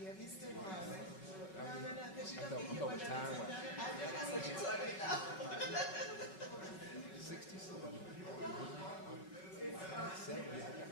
Yeah, he's still climbing. No, no, no, because you I don't know, get I your know what time money. I I know that's what you're talking about. 67. 70, I got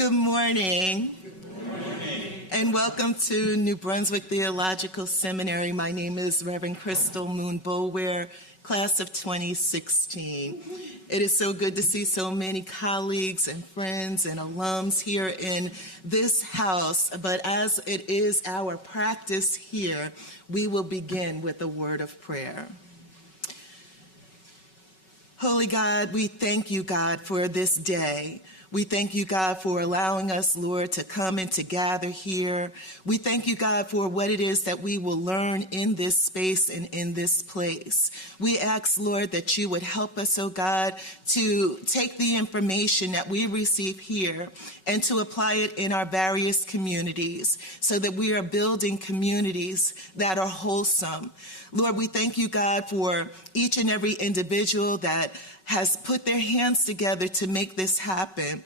Good morning. And welcome to New Brunswick Theological Seminary. My name is Reverend Crystal Moon Boulware, class of 2016. It is so good to see so many colleagues and friends and alums here in this house. But as it is our practice here, we will begin with a word of prayer. Holy God, we thank you, God, for this day. We thank you, God, for allowing us, Lord, to come and to gather here. We thank you, God, for what it is that we will learn in this space and in this place. We ask, Lord, that you would help us, oh God, to take the information that we receive here and to apply it in our various communities so that we are building communities that are wholesome. Lord, we thank you, God, for each and every individual that has put their hands together to make this happen.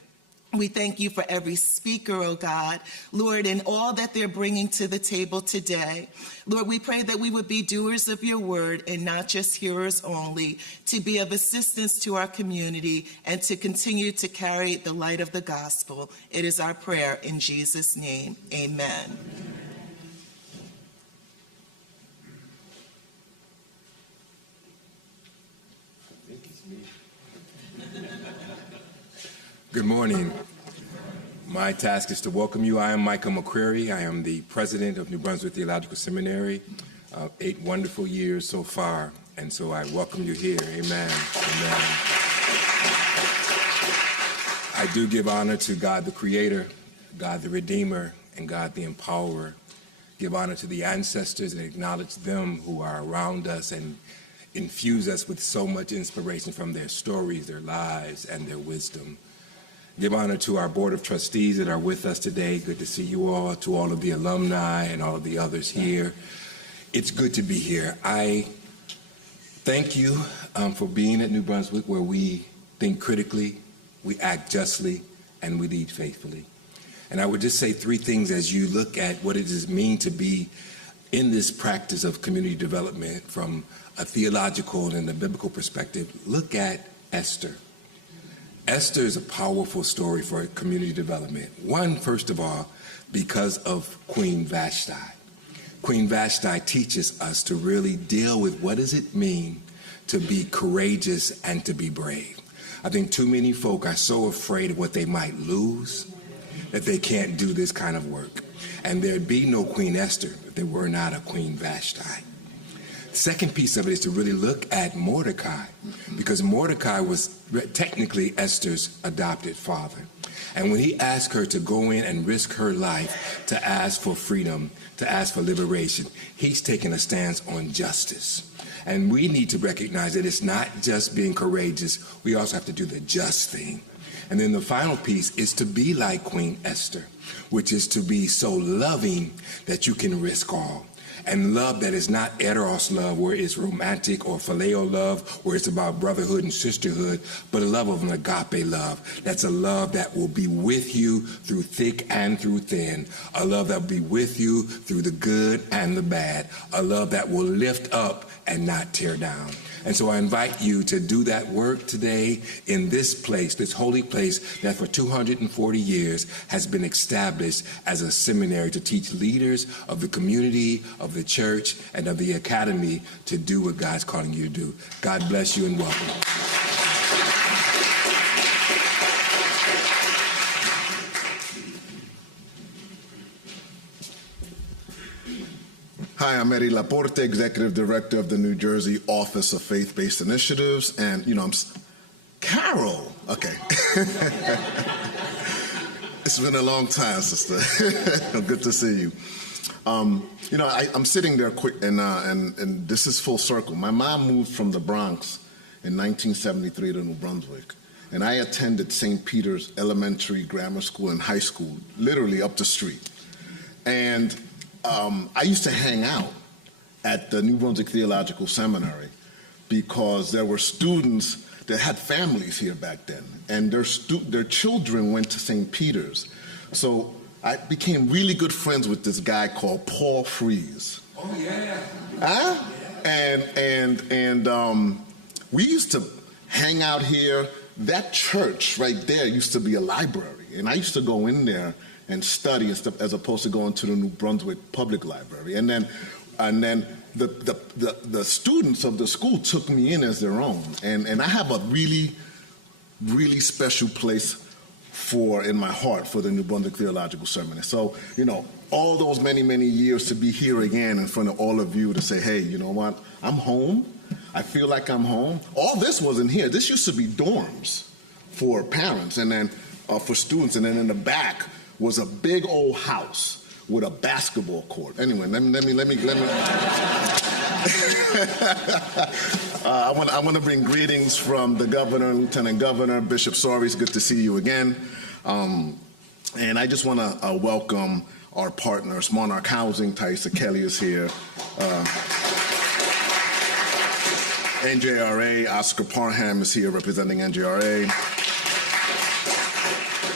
We thank you for every speaker, oh God, Lord, and all that they're bringing to the table today. Lord, we pray that we would be doers of your word and not just hearers only, to be of assistance to our community and to continue to carry the light of the gospel. It is our prayer in Jesus' name. Amen. Good morning. My task is to welcome you. I am Michael McCreary. I am the president of New Brunswick Theological Seminary. 8 wonderful years so far, and so I welcome you here. Amen. Amen. I do give honor to God the Creator, God the Redeemer, and God the Empowerer. Give honor to the ancestors and acknowledge them who are around us and infuse us with so much inspiration from their stories, their lives, and their wisdom. Give honor to our Board of Trustees that are with us today. Good to see you all, to all of the alumni and all of the others here. It's good to be here. I thank you for being at New Brunswick, where we think critically, we act justly, and we lead faithfully. And I would just say 3 things as you look at what it does mean to be in this practice of community development from a theological and a biblical perspective. Look at Esther. Esther is a powerful story for community development. One, first of all, because of Queen Vashti. Queen Vashti teaches us to really deal with what does it mean to be courageous and to be brave. I think too many folk are so afraid of what they might lose that they can't do this kind of work. And there'd be no Queen Esther if there were not a Queen Vashti. Second piece of it is to really look at Mordecai, because Mordecai was technically Esther's adopted father. And when he asked her to go in and risk her life to ask for freedom, to ask for liberation, he's taking a stance on justice. And we need to recognize that it's not just being courageous, we also have to do the just thing. And then the final piece is to be like Queen Esther, which is to be so loving that you can risk all. And love that is not eros love, where it's romantic, or phileo love, where it's about brotherhood and sisterhood, but a love of an agape love. That's a love that will be with you through thick and through thin. A love that will be with you through the good and the bad. A love that will lift up and not tear down. And so I invite you to do that work today in this place, this holy place that for 240 years has been established as a seminary to teach leaders of the community, of the church, and of the academy to do what God's calling you to do. God bless you and welcome. Hi, I'm Eddie Laporte, Executive Director of the New Jersey Office of Faith-Based Initiatives, and, I'm Carol. Okay. It's been a long time, sister. Good to see you. I'm sitting there quick, and this is full circle. My mom moved from the Bronx in 1973 to New Brunswick, and I attended St. Peter's Elementary, Grammar School, and High School, literally up the street. And I used to hang out at the New Brunswick Theological Seminary because there were students that had families here back then, and their children went to St. Peter's. So I became really good friends with this guy called Paul Freeze. Oh, yeah. Huh? And we used to hang out here. That church right there used to be a library. And I used to go in there and study and stuff as opposed to going to the New Brunswick Public Library. And then the students of the school took me in as their own. And I have a really, really special place in my heart for the New Brunswick Theological Seminary. So, all those many, many years to be here again in front of all of you to say, hey, you know what, I'm home. I feel like I'm home. All this wasn't here. This used to be dorms for parents and then for students. And then in the back was a big old house with a basketball court. Anyway, let me. I want to bring greetings from the governor, Lieutenant Governor, Bishop Soaries. Good to see you again. And I just want to welcome our partners, Monarch Housing. Thaisa Kelly is here. NJRA, Oscar Parham is here representing NJRA.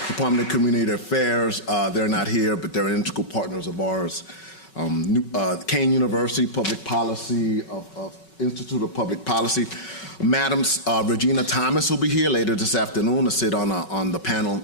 Department of Community Affairs, they're not here, but they're integral partners of ours. Kane University Public Policy, of Institute of Public Policy. Madam Regina Thomas will be here later this afternoon to sit on the panel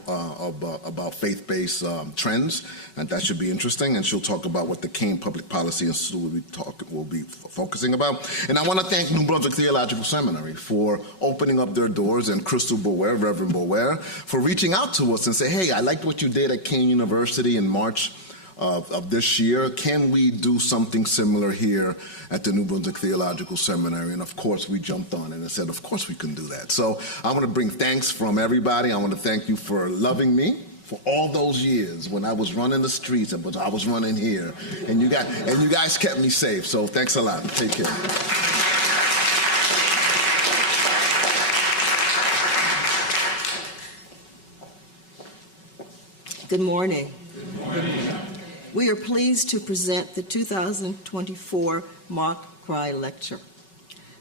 about faith-based trends, and that should be interesting. And she'll talk about what the Kane Public Policy Institute will be focusing about. And I want to thank New Brunswick Theological Seminary for opening up their doors, and Crystal Bower, Reverend Bower, for reaching out to us and say, hey, I liked what you did at Kane University in March of this year. Can we do something similar here at the New Brunswick Theological Seminary? And of course, we jumped on it and said, of course we can do that. So I want to bring thanks from everybody. I want to thank you for loving me for all those years when I was running the streets and I was running here. And you guys kept me safe. So thanks a lot. Take care. Good morning. Good morning. We are pleased to present the 2024 Mark Kraai Lecture.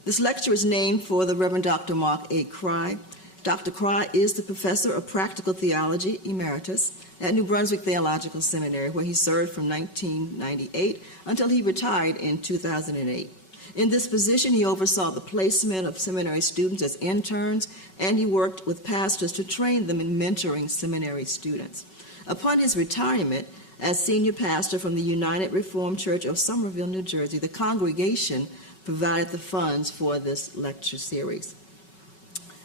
This lecture is named for the Reverend Dr. Mark A. Kraai. Dr. Kraai is the Professor of Practical Theology Emeritus at New Brunswick Theological Seminary, where he served from 1998 until he retired in 2008. In this position, he oversaw the placement of seminary students as interns, and he worked with pastors to train them in mentoring seminary students. Upon his retirement as senior pastor from the United Reformed Church of Somerville, New Jersey, the congregation provided the funds for this lecture series.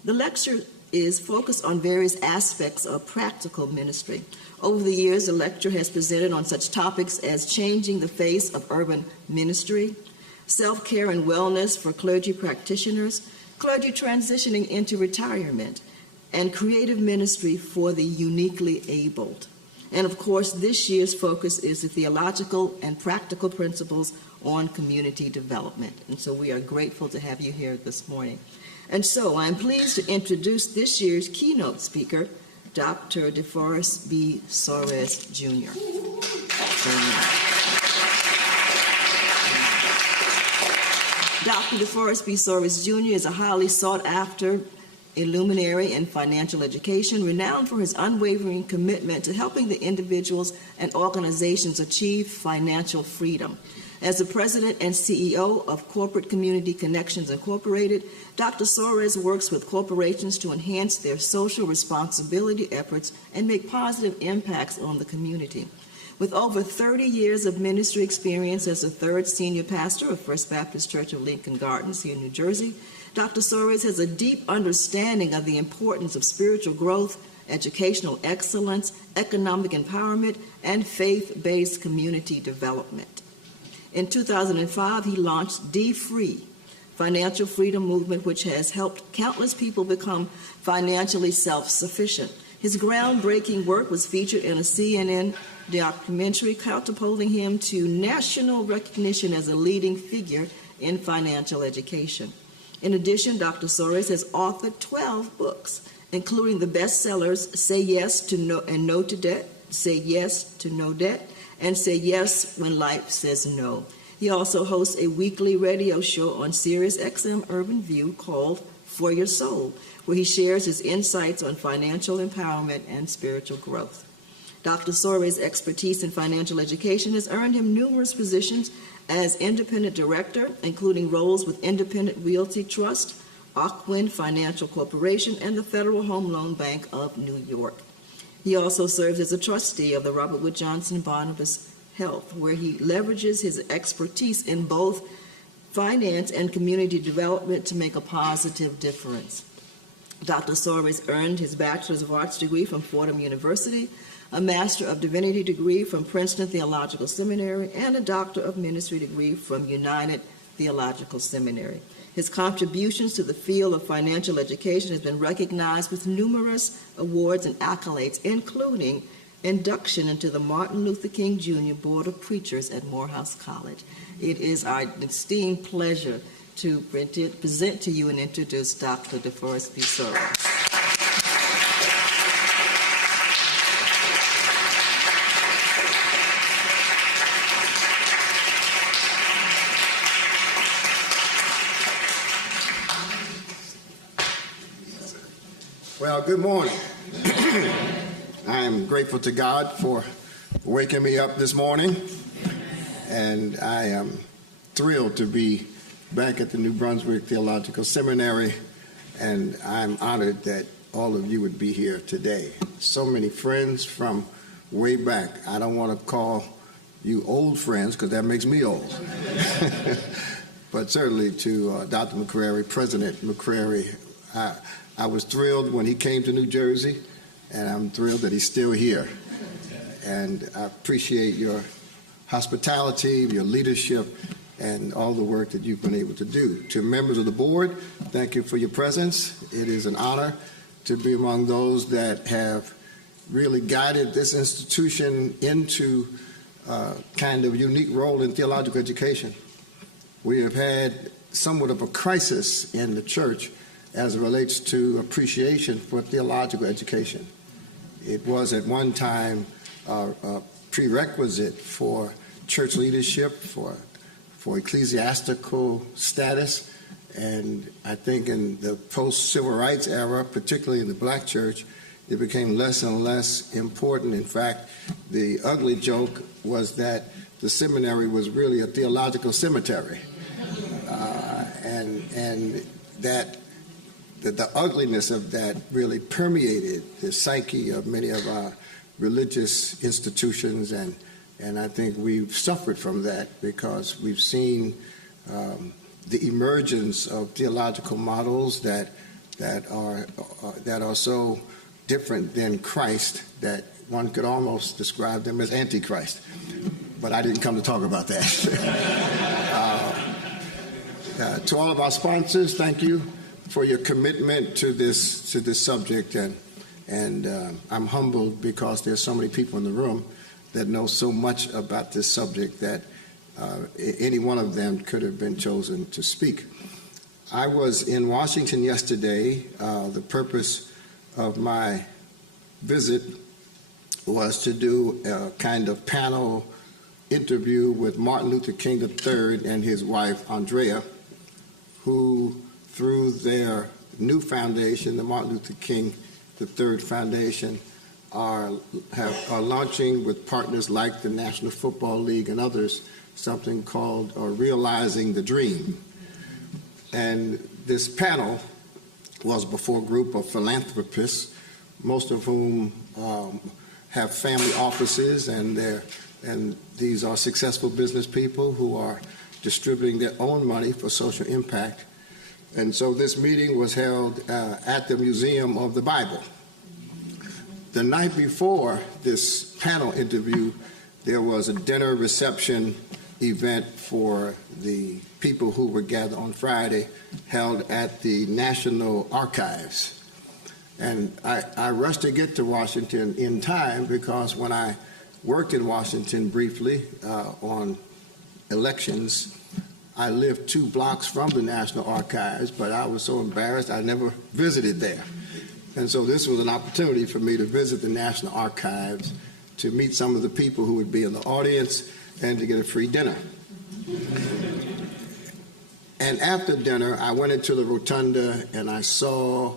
The lecture is focused on various aspects of practical ministry. Over the years, the lecture has presented on such topics as changing the face of urban ministry, self-care and wellness for clergy practitioners, clergy transitioning into retirement, and creative ministry for the uniquely abled. And of course, this year's focus is the theological and practical principles on community development. And so we are grateful to have you here this morning. And so I'm pleased to introduce this year's keynote speaker, Dr. DeForest B. Soaries, Jr. Dr. DeForest B. Soaries, Jr. is a highly sought-after luminary in financial education, renowned for his unwavering commitment to helping the individuals and organizations achieve financial freedom. As the president and CEO of Corporate Community Connections Incorporated, Dr. Soaries works with corporations to enhance their social responsibility efforts and make positive impacts on the community. With over 30 years of ministry experience as the third senior pastor of First Baptist Church of Lincoln Gardens here in New Jersey, Dr. Soaries has a deep understanding of the importance of spiritual growth, educational excellence, economic empowerment, and faith-based community development. In 2005, he launched D-Free, Financial Freedom Movement, which has helped countless people become financially self-sufficient. His groundbreaking work was featured in a CNN documentary, catapulting him to national recognition as a leading figure in financial education. In addition, Dr. Soaries has authored 12 books, including the bestsellers Say Yes to No and No to Debt, Say Yes to No Debt, and Say Yes When Life Says No. He also hosts a weekly radio show on Sirius XM Urban View called For Your Soul, where he shares his insights on financial empowerment and spiritual growth. Dr. Soaries' expertise in financial education has earned him numerous positions as independent director, including roles with Independent Realty Trust, Ocwen Financial Corporation, and the Federal Home Loan Bank of New York. He also serves as a trustee of the Robert Wood Johnson Barnabas Health, where he leverages his expertise in both finance and community development to make a positive difference. Dr. Soaries earned his Bachelor's of Arts degree from Fordham University, a Master of Divinity degree from Princeton Theological Seminary, and a Doctor of Ministry degree from United Theological Seminary. His contributions to the field of financial education has been recognized with numerous awards and accolades, including induction into the Martin Luther King Jr. Board of Preachers at Morehouse College. It is our esteemed pleasure to present to you and introduce Dr. DeForest B. Soaries. Well, good morning. I am grateful to God for waking me up this morning, and I am thrilled to be back at the New Brunswick Theological Seminary, and I'm honored that all of you would be here today. So many friends from way back. I don't want to call you old friends because that makes me old. But certainly to Dr. McCrary, President McCrary, I was thrilled when he came to New Jersey, and I'm thrilled that he's still here. And I appreciate your hospitality, your leadership, and all the work that you've been able to do. To members of the board, thank you for your presence. It is an honor to be among those that have really guided this institution into a kind of unique role in theological education. We have had somewhat of a crisis in the church as it relates to appreciation for theological education. It was at one time a prerequisite for church leadership, for ecclesiastical status, and I think in the post-civil rights era, particularly in the black church, it became less and less important. In fact, the ugly joke was that the seminary was really a theological cemetery, and that the ugliness of that really permeated the psyche of many of our religious institutions, and I think we've suffered from that because we've seen the emergence of theological models that are so different than Christ that one could almost describe them as antichrist. But I didn't come to talk about that. To all of our sponsors, thank you for your commitment to this subject, and I'm humbled because there's so many people in the room that know so much about this subject that any one of them could have been chosen to speak. I was in Washington yesterday. The purpose of my visit was to do a kind of panel interview with Martin Luther King III and his wife, Andrea, who, through their new foundation, the Martin Luther King III Foundation, are launching with partners like the National Football League and others something called Realizing the Dream. And this panel was before a group of philanthropists, most of whom have family offices, and these are successful business people who are distributing their own money for social impact. And so this meeting was held at the Museum of the Bible. The night before this panel interview, there was a dinner reception event for the people who were gathered on Friday, held at the National Archives. And I rushed to get to Washington in time because when I worked in Washington briefly on elections, I lived 2 blocks from the National Archives, but I was so embarrassed I never visited there. And so this was an opportunity for me to visit the National Archives, to meet some of the people who would be in the audience, and to get a free dinner. And after dinner, I went into the rotunda and I saw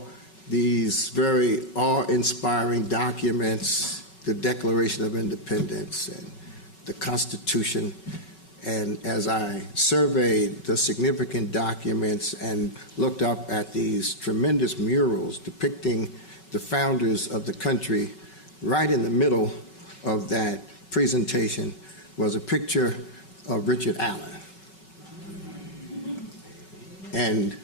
these very awe-inspiring documents, the Declaration of Independence and the Constitution. And as I surveyed the significant documents and looked up at these tremendous murals depicting the founders of the country, right in the middle of that presentation was a picture of Richard Allen. And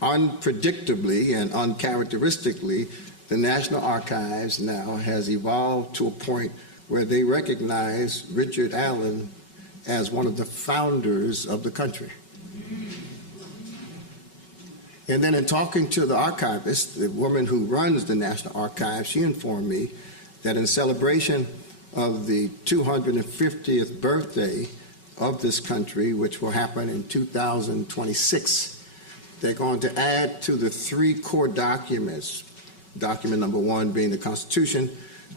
unpredictably and uncharacteristically, the National Archives now has evolved to a point where they recognize Richard Allen as one of the founders of the country. And then in talking to the archivist, the woman who runs the National Archives, she informed me that in celebration of the 250th birthday of this country, which will happen in 2026, they're going to add to the 3 core documents, document number 1 being the Constitution,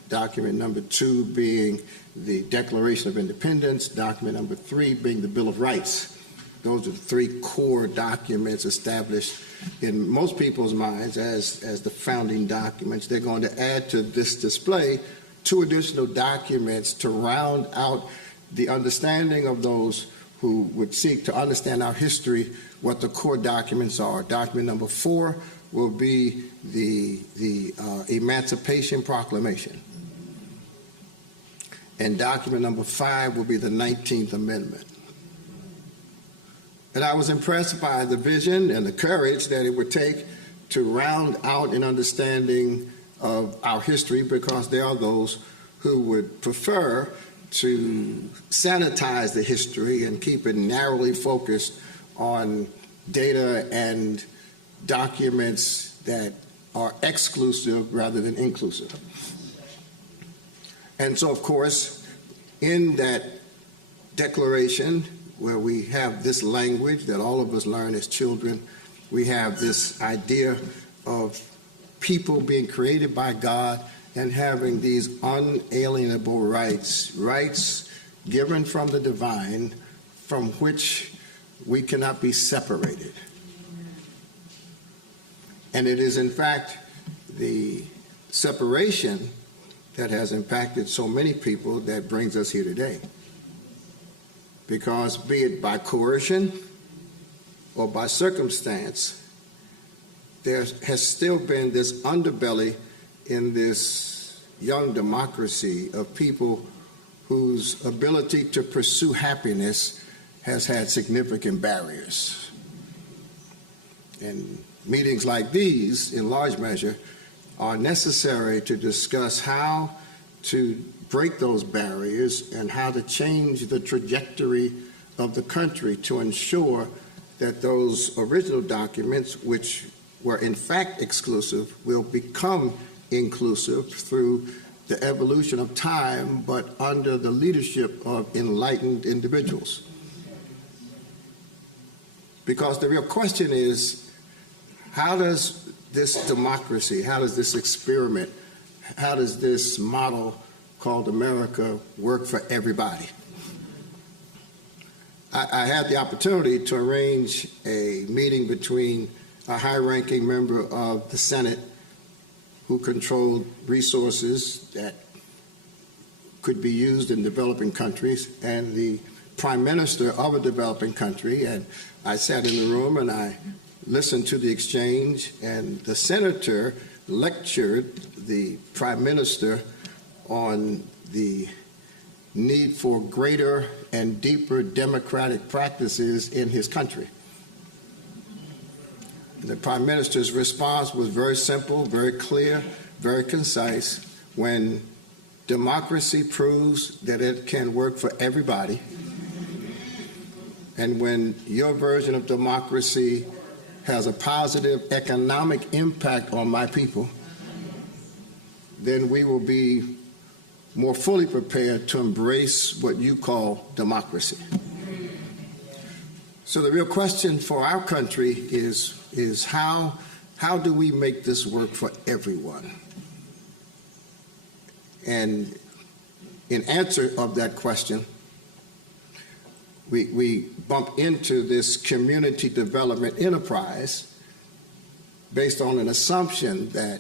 document number 2 being the Declaration of Independence, document number 3 being the Bill of Rights. Those are the 3 core documents established in most people's minds as the founding documents. They're going to add to this display 2 additional documents to round out the understanding of those who would seek to understand our history, what the core documents are. Document number 4 will be the Emancipation Proclamation. And document number 5 will be the 19th Amendment. And I was impressed by the vision and the courage that it would take to round out an understanding of our history, because there are those who would prefer to sanitize the history and keep it narrowly focused on data and documents that are exclusive rather than inclusive. And so, of course, in that declaration, where we have this language that all of us learn as children, we have this idea of people being created by God and having these unalienable rights, rights given from the divine, from which we cannot be separated. And it is, in fact, the separation that has impacted so many people that brings us here today. Because be it by coercion or by circumstance, there has still been this underbelly in this young democracy of people whose ability to pursue happiness has had significant barriers. And meetings like these, in large measure, are necessary to discuss how to break those barriers and how to change the trajectory of the country to ensure that those original documents, which were in fact exclusive, will become inclusive through the evolution of time, but under the leadership of enlightened individuals. Because the real question is, how does this democracy, how does this experiment, how does this model called America work for everybody? I had the opportunity to arrange a meeting between a high-ranking member of the Senate who controlled resources that could be used in developing countries and the prime minister of a developing country. And I sat in the room and I listened to the exchange, and the senator lectured the prime minister on the need for greater and deeper democratic practices in his country. The prime minister's response was very simple, very clear, very concise. When democracy proves that it can work for everybody, and when your version of democracy has a positive economic impact on my people, then we will be more fully prepared to embrace what you call democracy. So the real question for our country is how do we make this work for everyone? And in answer of that question, we bump into this community development enterprise based on an assumption that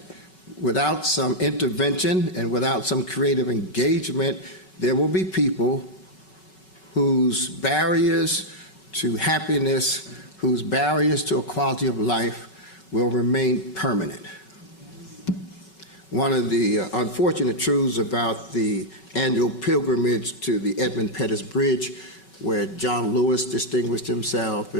without some intervention and without some creative engagement, there will be people whose barriers to happiness, whose barriers to a quality of life will remain permanent. one of the unfortunate truths about the annual pilgrimage to the Edmund Pettus Bridge, where John Lewis distinguished himself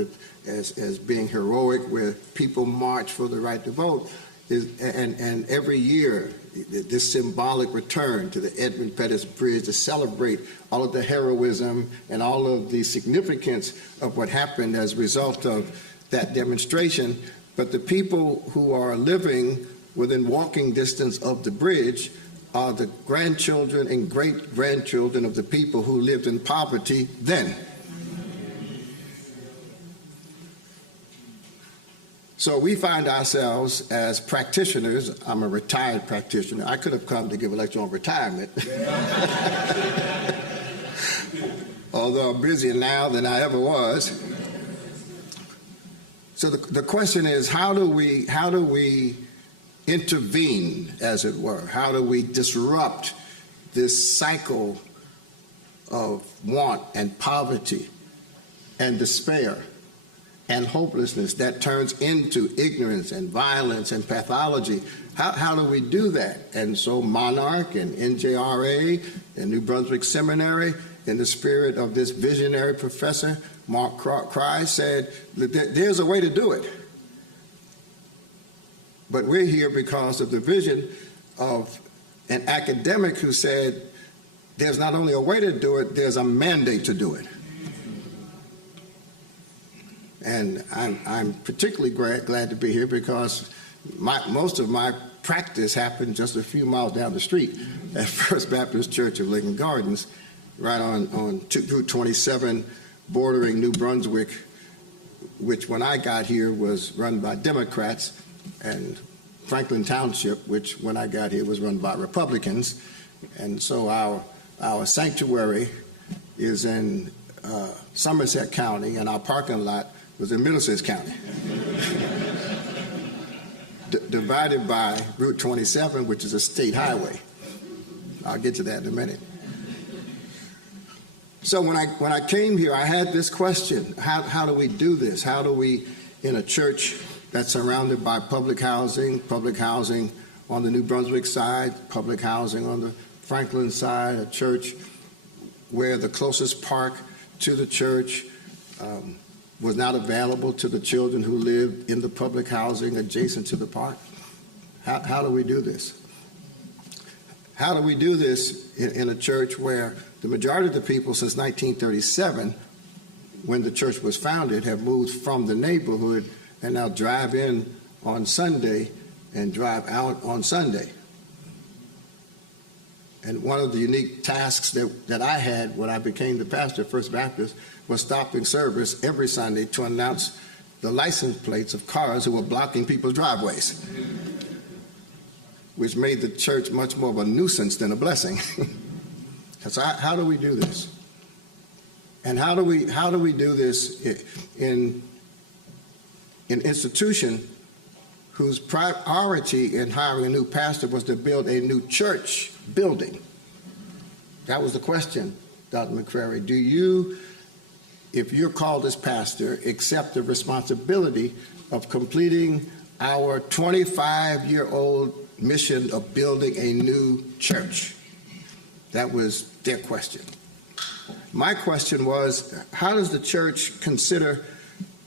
as being heroic, where people march for the right to vote, and every year this symbolic return to the Edmund Pettus Bridge to celebrate all of the heroism and all of the significance of what happened as a result of that demonstration. But the people who are living within walking distance of the bridge are the grandchildren and great-grandchildren of the people who lived in poverty then. So we find ourselves as practitioners. I'm a retired practitioner. I could have come to give a lecture on retirement. Although I'm busier now than I ever was. So the question is, how do we intervene, as it were? How do we disrupt this cycle of want and poverty and despair and hopelessness that turns into ignorance and violence and pathology? How do we do that? And so Monarch and NJRA and New Brunswick Seminary, in the spirit of this visionary professor, Mark Kraai, said that there's a way to do it. But we're here because of the vision of an academic who said there's not only a way to do it, there's a mandate to do it. And I'm particularly glad to be here because most of my practice happened just a few miles down the street at First Baptist Church of Lincoln Gardens, right on Route 27, bordering New Brunswick, which when I got here was run by Democrats, and Franklin Township, which when I got here was run by Republicans. And so our sanctuary is in Somerset County, and our parking lot was in Middlesex County, divided by Route 27, which is a state highway. I'll get to that in a minute. So when I came here, I had this question: how do we do this? How do we, in a church that's surrounded by public housing on the New Brunswick side, public housing on the Franklin side, a church where the closest park to the church was not available to the children who lived in the public housing adjacent to the park? How do we do this? How do we do this in a church where the majority of the people since 1937, when the church was founded, have moved from the neighborhood and now drive in on Sunday and drive out on Sunday? And one of the unique tasks that I had when I became the pastor of First Baptist was stopping service every Sunday to announce the license plates of cars who were blocking people's driveways, which made the church much more of a nuisance than a blessing. So how do we do this? And how do we do this in an institution whose priority in hiring a new pastor was to build a new church building? That was the question, Dr. McCrary. Do you, if you're called as pastor, accept the responsibility of completing our 25-year-old mission of building a new church? That was their question. My question was, how does the church consider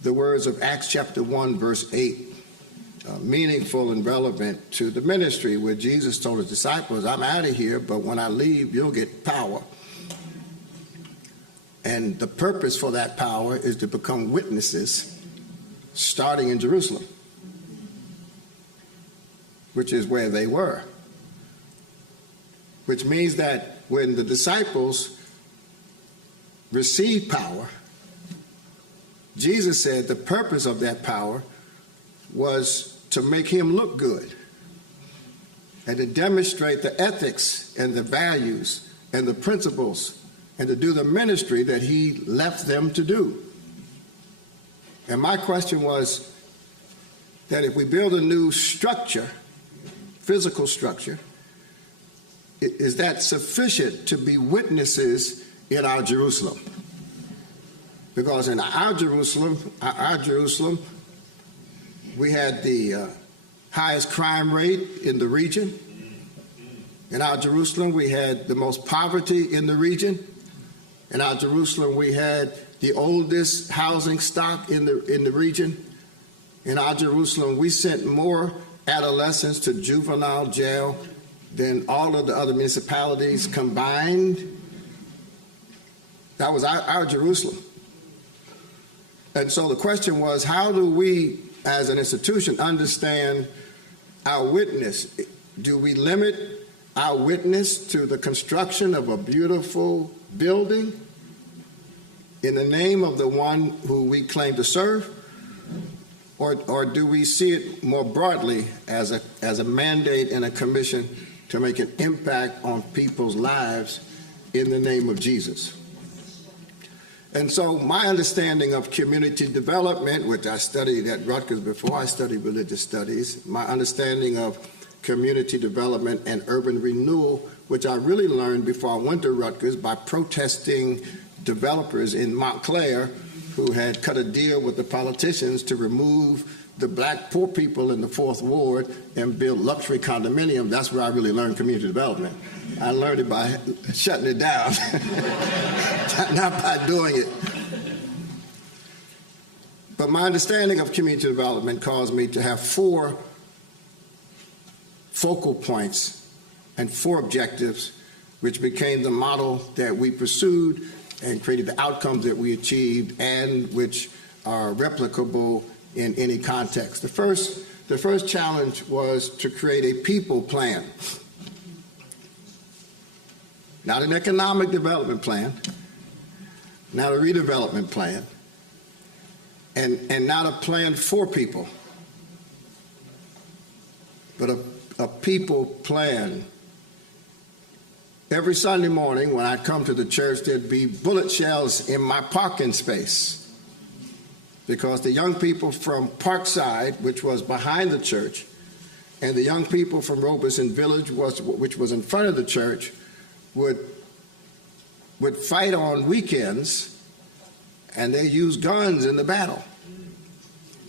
the words of Acts chapter 1, verse 8, meaningful and relevant to the ministry, where Jesus told his disciples, I'm out of here, but when I leave, you'll get power. And the purpose for that power is to become witnesses, starting in Jerusalem, which is where they were. Which means that when the disciples received power, Jesus said the purpose of that power was to make him look good and to demonstrate the ethics and the values and the principles and to do the ministry that he left them to do. And my question was that if we build a new structure, physical structure, is that sufficient to be witnesses in our Jerusalem? Because in our Jerusalem, we had the highest crime rate in the region. In our Jerusalem, we had the most poverty in the region. In our Jerusalem, we had the oldest housing stock in the region. In our Jerusalem, we sent more adolescents to juvenile jail than all of the other municipalities combined. That was our Jerusalem. And so the question was, how do we, as an institution, understand our witness? Do we limit our witness to the construction of a beautiful building in the name of the one who we claim to serve? Or do we see it more broadly as a mandate and a commission to make an impact on people's lives in the name of Jesus? And so my understanding of community development, which I studied at Rutgers before I studied religious studies, my understanding of community development and urban renewal, which I really learned before I went to Rutgers by protesting developers in Montclair who had cut a deal with the politicians to remove the black poor people in the 4th Ward and build luxury condominium. That's where I really learned community development. I learned it by shutting it down, not by doing it. But my understanding of community development caused me to have 4 focal points and 4 objectives, which became the model that we pursued and created the outcomes that we achieved and which are replicable in any context. The first challenge was to create a people plan. Not an economic development plan, not a redevelopment plan, and not a plan for people, but a people plan. Every Sunday morning when I come to the church, there'd be bullet shells in my parking space because the young people from Parkside, which was behind the church, and the young people from Robeson Village, which was in front of the church, would fight on weekends, and they used guns in the battle.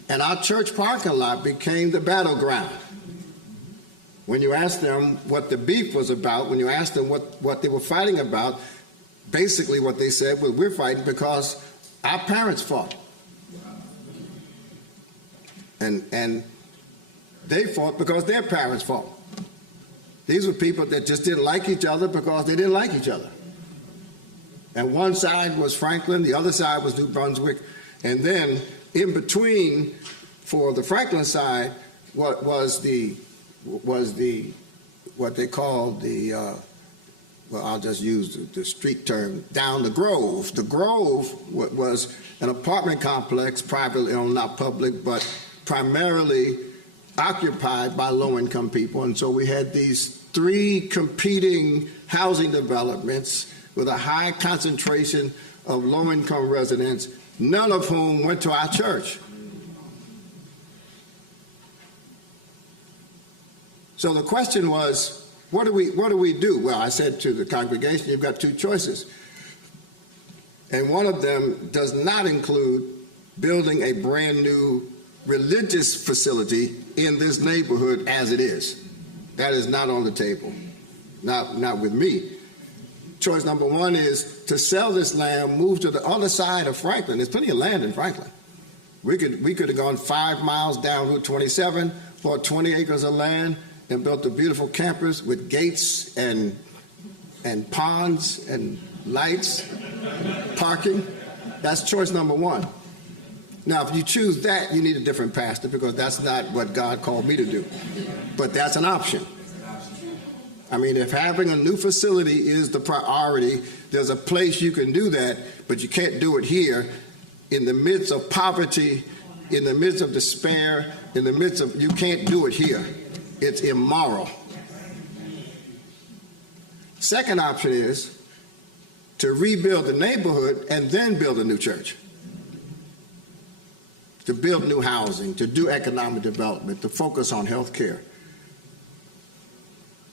And our church parking lot became the battleground. When you asked them what the beef was about, when you asked them what they were fighting about, basically what they said was, we're fighting because our parents fought. And they fought because their parents fought. These were people that just didn't like each other because they didn't like each other. And one side was Franklin, the other side was New Brunswick, and then in between, for the Franklin side, what they called the, well, I'll just use the street term, down the Grove. The Grove was an apartment complex, privately owned, not public, but primarily occupied by low-income people. And so we had these 3 competing housing developments with a high concentration of low-income residents, none of whom went to our church. So the question was, what do we do? Well, I said to the congregation, you've got 2 choices. And one of them does not include building a brand new religious facility in this neighborhood as it is. That is not on the table, not with me. Choice number 1 is to sell this land, move to the other side of Franklin. There's plenty of land in Franklin. We could have gone 5 miles down Route 27, bought 20 acres of land, and built a beautiful campus with gates and ponds and lights, parking. That's choice number 1. Now, if you choose that, you need a different pastor because that's not what God called me to do. But that's an option. I mean, if having a new facility is the priority, there's a place you can do that, but you can't do it here in the midst of poverty, in the midst of despair, in the midst of, you can't do it here. It's immoral. Second option is to rebuild the neighborhood and then build a new church. To build new housing, to do economic development, to focus on health care.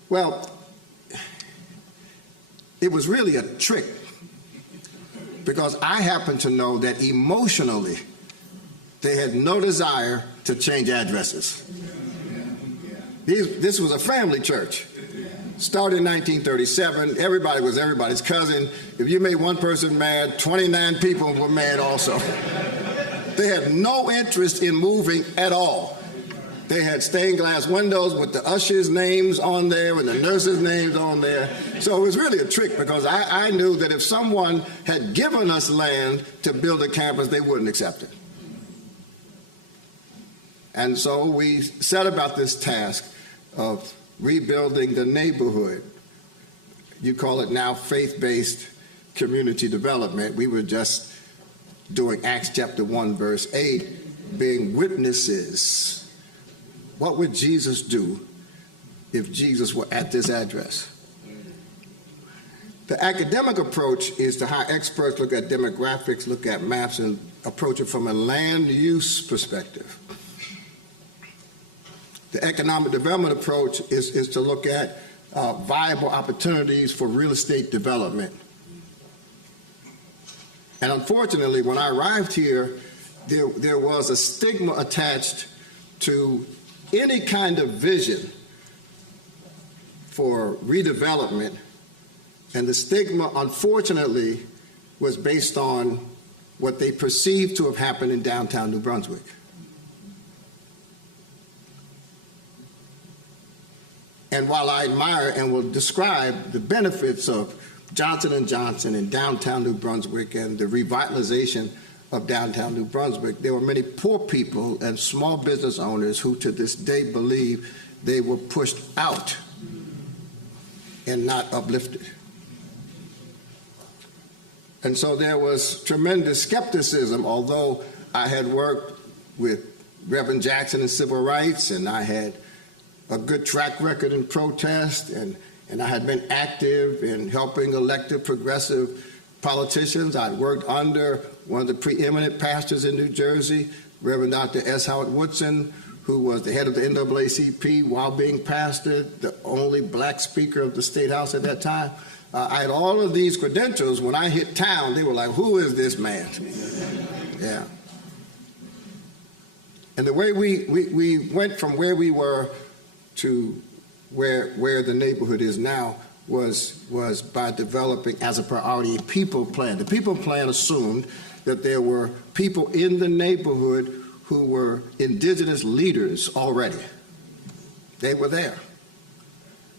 Well, it was really a trick because I happen to know that emotionally they had no desire to change addresses. This was a family church. Started in 1937. Everybody was everybody's cousin. If you made one person mad, 29 people were mad also. They had no interest in moving at all. They had stained glass windows with the ushers' names on there and the nurses' names on there. So it was really a trick, because I knew that if someone had given us land to build a campus, they wouldn't accept it. And so we set about this task of rebuilding the neighborhood. You call it now faith-based community development. We were just doing Acts chapter 1, verse 8, being witnesses. What would Jesus do if Jesus were at this address? The academic approach is to hire experts, look at demographics, look at maps, and approach it from a land use perspective. The economic development approach is to look at viable opportunities for real estate development. And unfortunately, when I arrived here, there was a stigma attached to any kind of vision for redevelopment. And the stigma, unfortunately, was based on what they perceived to have happened in downtown New Brunswick. And while I admire and will describe the benefits of Johnson & Johnson in downtown New Brunswick and the revitalization of downtown New Brunswick, there were many poor people and small business owners who to this day believe they were pushed out and not uplifted. And so there was tremendous skepticism, although I had worked with Reverend Jackson in civil rights, and I had a good track record in protest, and I had been active in helping elected progressive politicians. I'd worked under one of the preeminent pastors in New Jersey, Reverend Dr. S. Howard Woodson, who was the head of the NAACP while being pastor, the only black speaker of the State House at that time. I had all of these credentials. When I hit town, they were like, who is this man? Yeah. And the way we went from where we were to where the neighborhood is now was by developing as a priority a people plan. The people plan assumed that there were people in the neighborhood who were indigenous leaders already. They were there.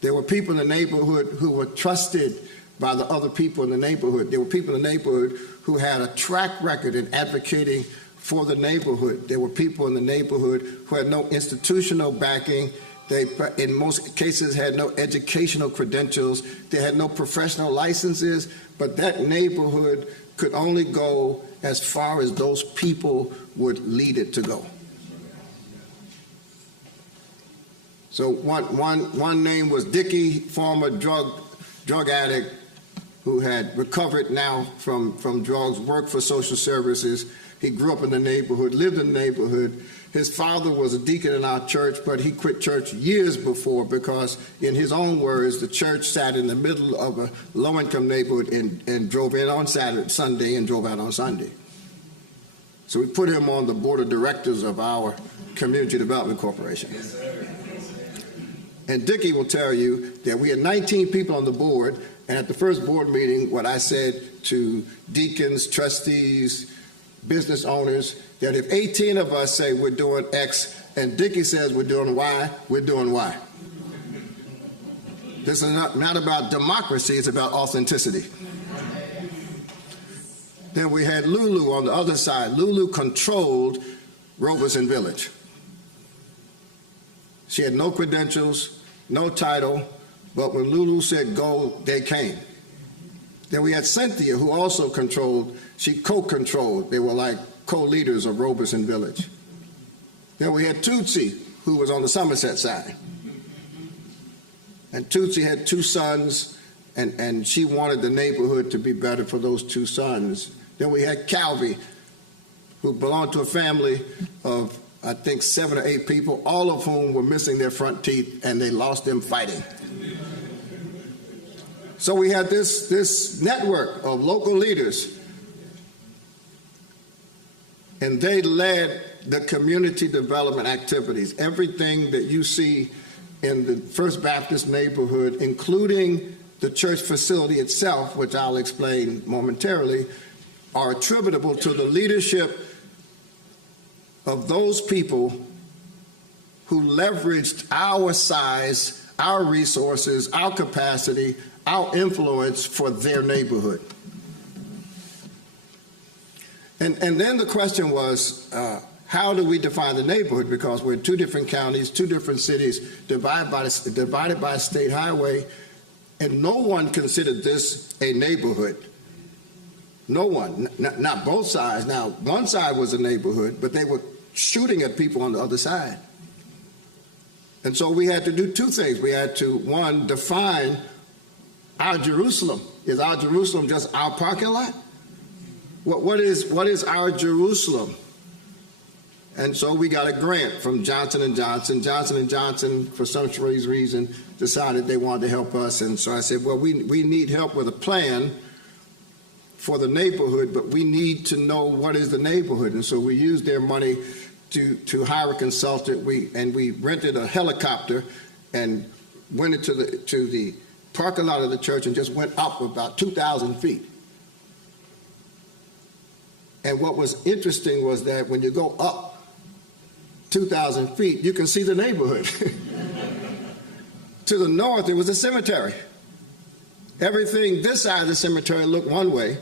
There were people in the neighborhood who were trusted by the other people in the neighborhood. There were people in the neighborhood who had a track record in advocating for the neighborhood. There were people in the neighborhood who had no institutional backing. They, in most cases, had no educational credentials. They had no professional licenses, but that neighborhood could only go as far as those people would lead it to go. So one name was Dickie, former drug addict who had recovered now from drugs, worked for social services. He grew up in the neighborhood, lived in the neighborhood. His father was a deacon in our church, but he quit church years before because, in his own words, the church sat in the middle of a low-income neighborhood and drove in on Sunday and drove out on Sunday. So we put him on the board of directors of our Community Development Corporation. Yes, sir. And Dickie will tell you that we had 19 people on the board, and at the first board meeting, what I said to deacons, trustees, business owners, that if 18 of us say we're doing X and Dickie says we're doing Y, we're doing Y. This is not about democracy, it's about authenticity. Then we had Lulu on the other side. Lulu controlled Robeson Village. She had no credentials, no title, but when Lulu said go, they came. Then we had Cynthia, who also controlled, she co-controlled. They were like co-leaders of Robeson Village. Then we had Tootsie, who was on the Somerset side. And Tootsie had two sons, and she wanted the neighborhood to be better for those two sons. Then we had Calvi, who belonged to a family of, I think, 7 or 8 people, all of whom were missing their front teeth, and they lost them fighting. So we had this network of local leaders, and they led the community development activities. Everything that you see in the First Baptist neighborhood, including the church facility itself, which I'll explain momentarily, are attributable to the leadership of those people who leveraged our size, our resources, our capacity, our influence for their neighborhood. And then the question was, how do we define the neighborhood? Because we're in two different counties, two different cities, divided by a state highway, and no one considered this a neighborhood. No one, not both sides. Now, one side was a neighborhood, but they were shooting at people on the other side. And so we had to do two things. We had to, one, define our Jerusalem. Is our Jerusalem just our parking lot? What is our Jerusalem? And so we got a grant from Johnson & Johnson. Johnson & Johnson, for some strange reason, decided they wanted to help us. And so I said, well, we need help with a plan for the neighborhood, but we need to know what is the neighborhood. And so we used their money to hire a consultant. We rented a helicopter and went into the parking lot of the church and just went up about 2,000 feet. And what was interesting was that when you go up 2,000 feet, you can see the neighborhood. To the north, it was a cemetery. Everything this side of the cemetery looked one way.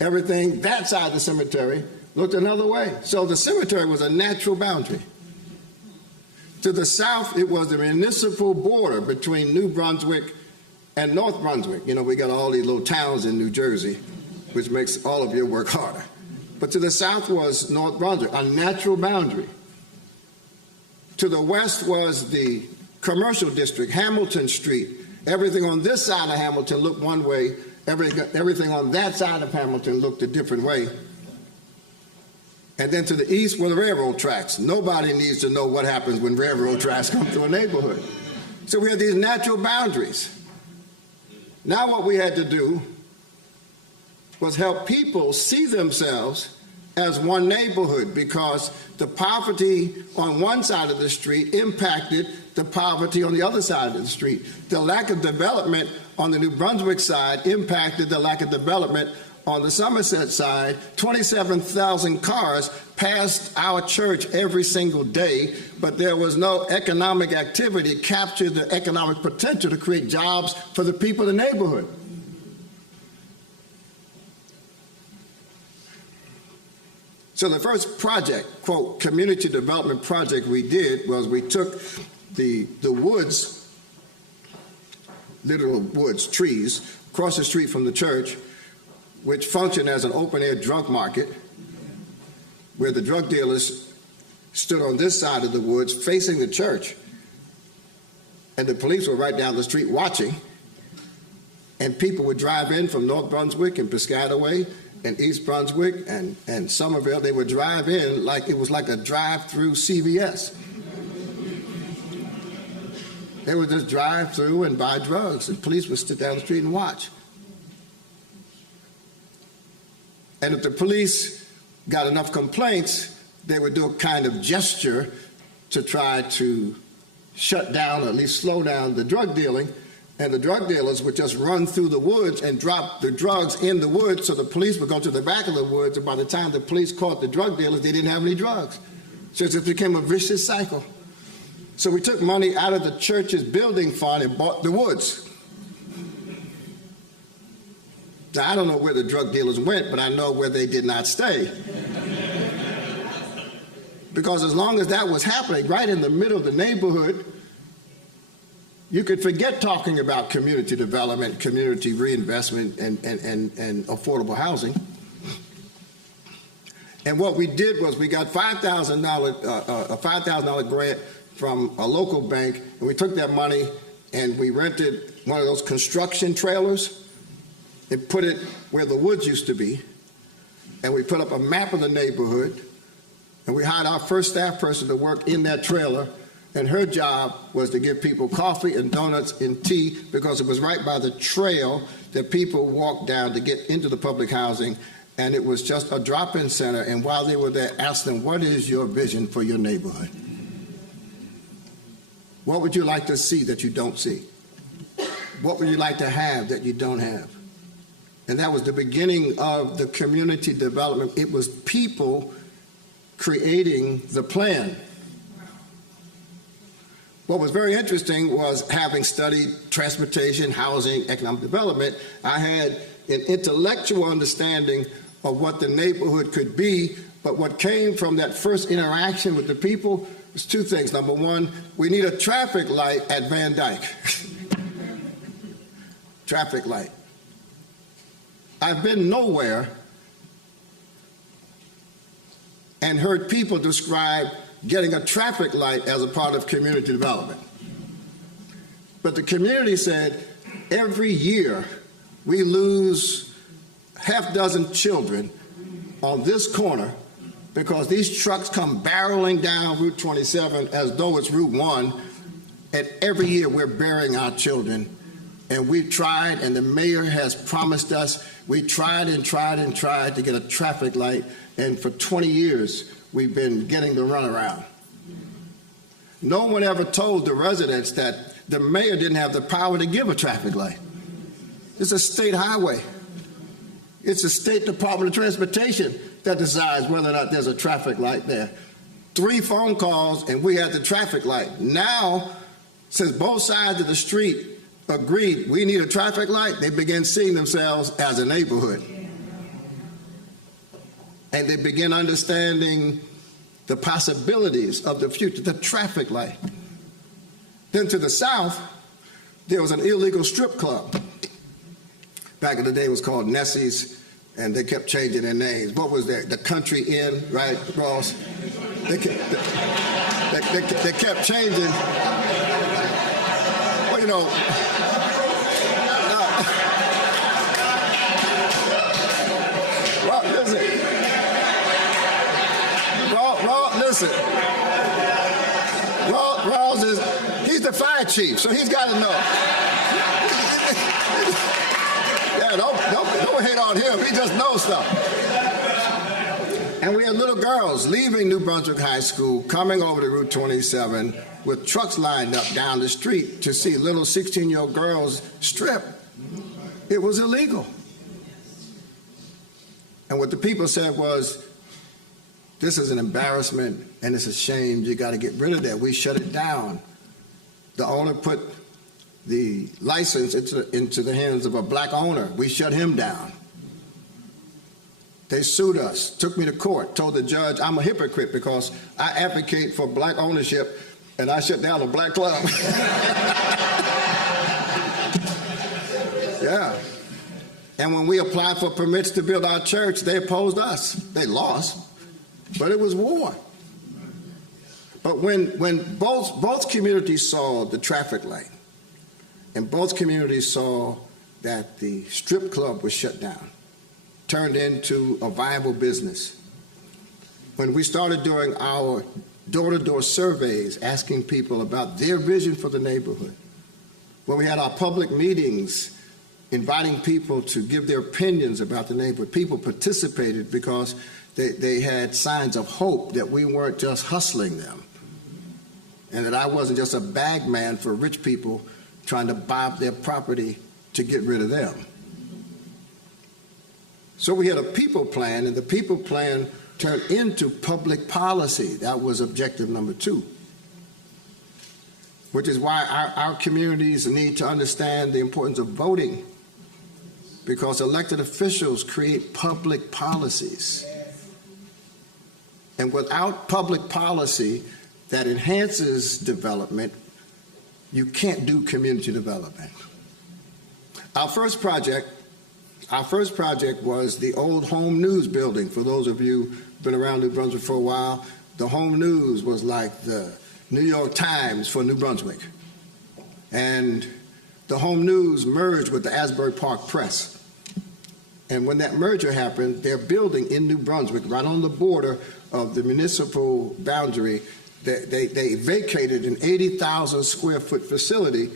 Everything that side of the cemetery looked another way. So the cemetery was a natural boundary. To the south, it was the municipal border between New Brunswick and North Brunswick. You know, we got all these little towns in New Jersey, which makes all of your work harder. But to the south was North Brunswick, a natural boundary. To the west was the commercial district, Hamilton Street. Everything on this side of Hamilton looked one way. Everything on that side of Hamilton looked a different way. And then to the east were the railroad tracks. Nobody needs to know what happens when railroad tracks come through a neighborhood. So we had these natural boundaries. Now what we had to do was help people see themselves as one neighborhood, because the poverty on one side of the street impacted the poverty on the other side of the street. The lack of development on the New Brunswick side impacted the lack of development on the Somerset side. 27,000 cars passed our church every single day, but there was no economic activity to capture the economic potential to create jobs for the people in the neighborhood. So the first project, quote, community development project we did was we took the woods, literal woods, trees, across the street from the church, which functioned as an open-air drug market, where the drug dealers stood on this side of the woods facing the church, and the police were right down the street watching, and people would drive in from North Brunswick and Piscataway and East Brunswick and Somerville. They would drive in like it was like a drive-through CVS. They would just drive through and buy drugs, and police would sit down the street and watch. And if the police got enough complaints, they would do a kind of gesture to try to shut down or at least slow down the drug dealing. And the drug dealers would just run through the woods and drop the drugs in the woods, so the police would go to the back of the woods, and by the time the police caught the drug dealers, they didn't have any drugs. So it just became a vicious cycle. So we took money out of the church's building fund and bought the woods. Now, I don't know where the drug dealers went, but I know where they did not stay. Because as long as that was happening, right in the middle of the neighborhood, you could forget talking about community development, community reinvestment, and affordable housing. And what we did was we got a $5,000 grant from a local bank, and we took that money and we rented one of those construction trailers and put it where the woods used to be. And we put up a map of the neighborhood, and we hired our first staff person to work in that trailer. And her job was to give people coffee and donuts and tea, because it was right by the trail that people walked down to get into the public housing. And it was just a drop-in center. And while they were there, asked them, what is your vision for your neighborhood? What would you like to see that you don't see? What would you like to have that you don't have? And that was the beginning of the community development. It was people creating the plan. What was very interesting was, having studied transportation, housing, economic development, I had an intellectual understanding of what the neighborhood could be, but what came from that first interaction with the people was two things. Number one, we need a traffic light at Van Dyke. Traffic light. I've been nowhere and heard people describe getting a traffic light as a part of community development. But the community said, every year we lose half dozen children on this corner because these trucks come barreling down Route 27 as though it's Route 1, and every year we're burying our children. And we've tried, and the mayor has promised us, we tried and tried and tried to get a traffic light, and for 20 years we've been getting the runaround. No one ever told the residents that the mayor didn't have the power to give a traffic light. It's a state highway. It's the State Department of Transportation that decides whether or not there's a traffic light there. 3 phone calls and we had the traffic light. Now, since both sides of the street agreed we need a traffic light, they began seeing themselves as a neighborhood. And they begin understanding the possibilities of the future, the traffic light. Then to the south, there was an illegal strip club. Back in the day, it was called Nessie's, and they kept changing their names. What was that? The Country Inn, right, Ross? They kept changing. Well, you know, listen. Rawls he's the fire chief, so he's got to know. Yeah, don't hate on him. He just knows stuff. And we had little girls leaving New Brunswick High School, coming over to Route 27 with trucks lined up down the street to see little 16-year-old girls strip. It was illegal. And what the people said was, this is an embarrassment and it's a shame. You got to get rid of that. We shut it down. The owner put the license into the hands of a black owner. We shut him down. They sued us, took me to court, told the judge I'm a hypocrite because I advocate for black ownership and I shut down a black club. Yeah. And when we applied for permits to build our church, they opposed us. They lost. But it was war. But when both communities saw the traffic light, and both communities saw that the strip club was shut down, turned into a viable business, when we started doing our door-to-door surveys, asking people about their vision for the neighborhood, when we had our public meetings, inviting people to give their opinions about the neighborhood, people participated because they had signs of hope that we weren't just hustling them and that I wasn't just a bag man for rich people trying to buy up their property to get rid of them. So we had a people plan, and the people plan turned into public policy. That was objective number 2, which is why our communities need to understand the importance of voting, because elected officials create public policies. And without public policy that enhances development, you can't do community development. Our first project was the old Home News building. For those of you who've been around New Brunswick for a while, the Home News was like the New York Times for New Brunswick. And the Home News merged with the Asbury Park Press. And when that merger happened, their building in New Brunswick, right on the border of the municipal boundary, they vacated an 80,000 square foot facility,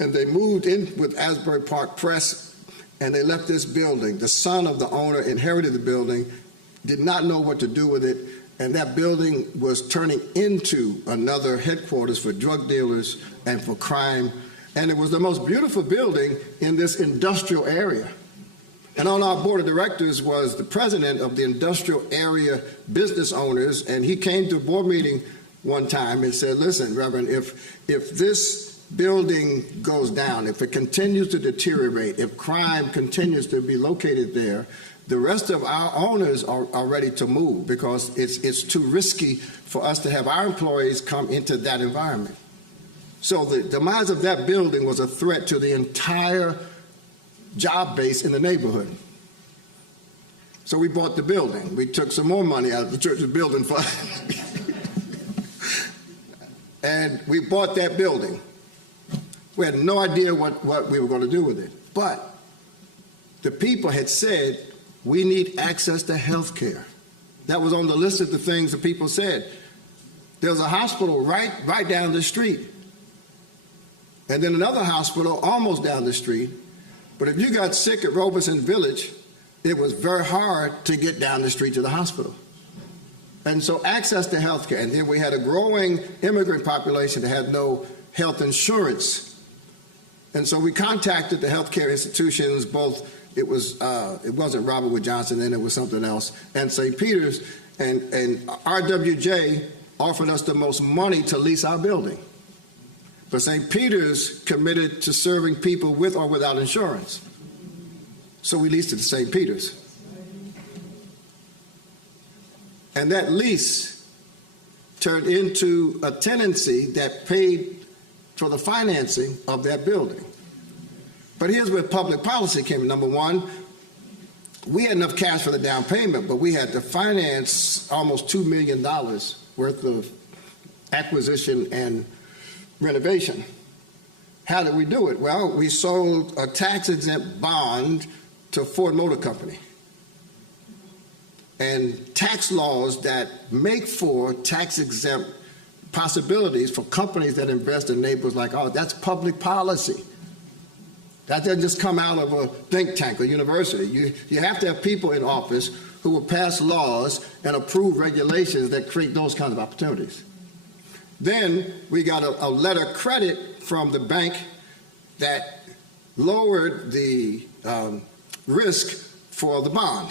and they moved in with Asbury Park Press, and they left this building. The son of the owner inherited the building, did not know what to do with it, and that building was turning into another headquarters for drug dealers and for crime. And it was the most beautiful building in this industrial area. And on our board of directors was the president of the industrial area business owners, and he came to a board meeting one time and said, listen, Reverend, if this building goes down, if it continues to deteriorate, if crime continues to be located there, the rest of our owners are ready to move because it's too risky for us to have our employees come into that environment. So the demise of that building was a threat to the entire job base in the neighborhood. So we bought the building. We took some more money out of the church's building fund. And we bought that building. We had no idea what we were going to do with it. But the people had said, we need access to health care. That was on the list of the things the people said. There's a hospital right down the street. And then another hospital almost down the street. But if you got sick at Robeson Village, it was very hard to get down the street to the hospital. And so access to health care. And then we had a growing immigrant population that had no health insurance. And so we contacted the healthcare institutions, both, it wasn't Robert Wood Johnson, then it was something else, and St. Peter's, and RWJ offered us the most money to lease our building. But St. Peter's committed to serving people with or without insurance. So we leased it to St. Peter's. And that lease turned into a tenancy that paid for the financing of that building. But here's where public policy came in. Number one, we had enough cash for the down payment, but we had to finance almost $2 million worth of acquisition and renovation. How did we do it? Well, we sold a tax-exempt bond to Ford Motor Company. And tax laws that make for tax-exempt possibilities for companies that invest in neighborhoods like ours, that's public policy. That doesn't just come out of a think tank or university. You have to have people in office who will pass laws and approve regulations that create those kinds of opportunities. Then we got a letter of credit from the bank that lowered the risk for the bond.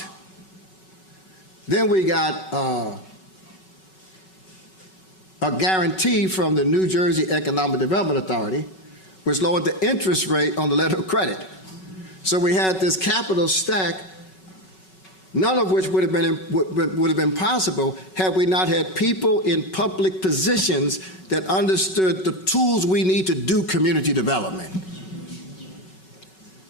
Then we got a guarantee from the New Jersey Economic Development Authority, which lowered the interest rate on the letter of credit. So we had this capital stack, none of which would have been possible had we not had people in public positions that understood the tools we need to do community development.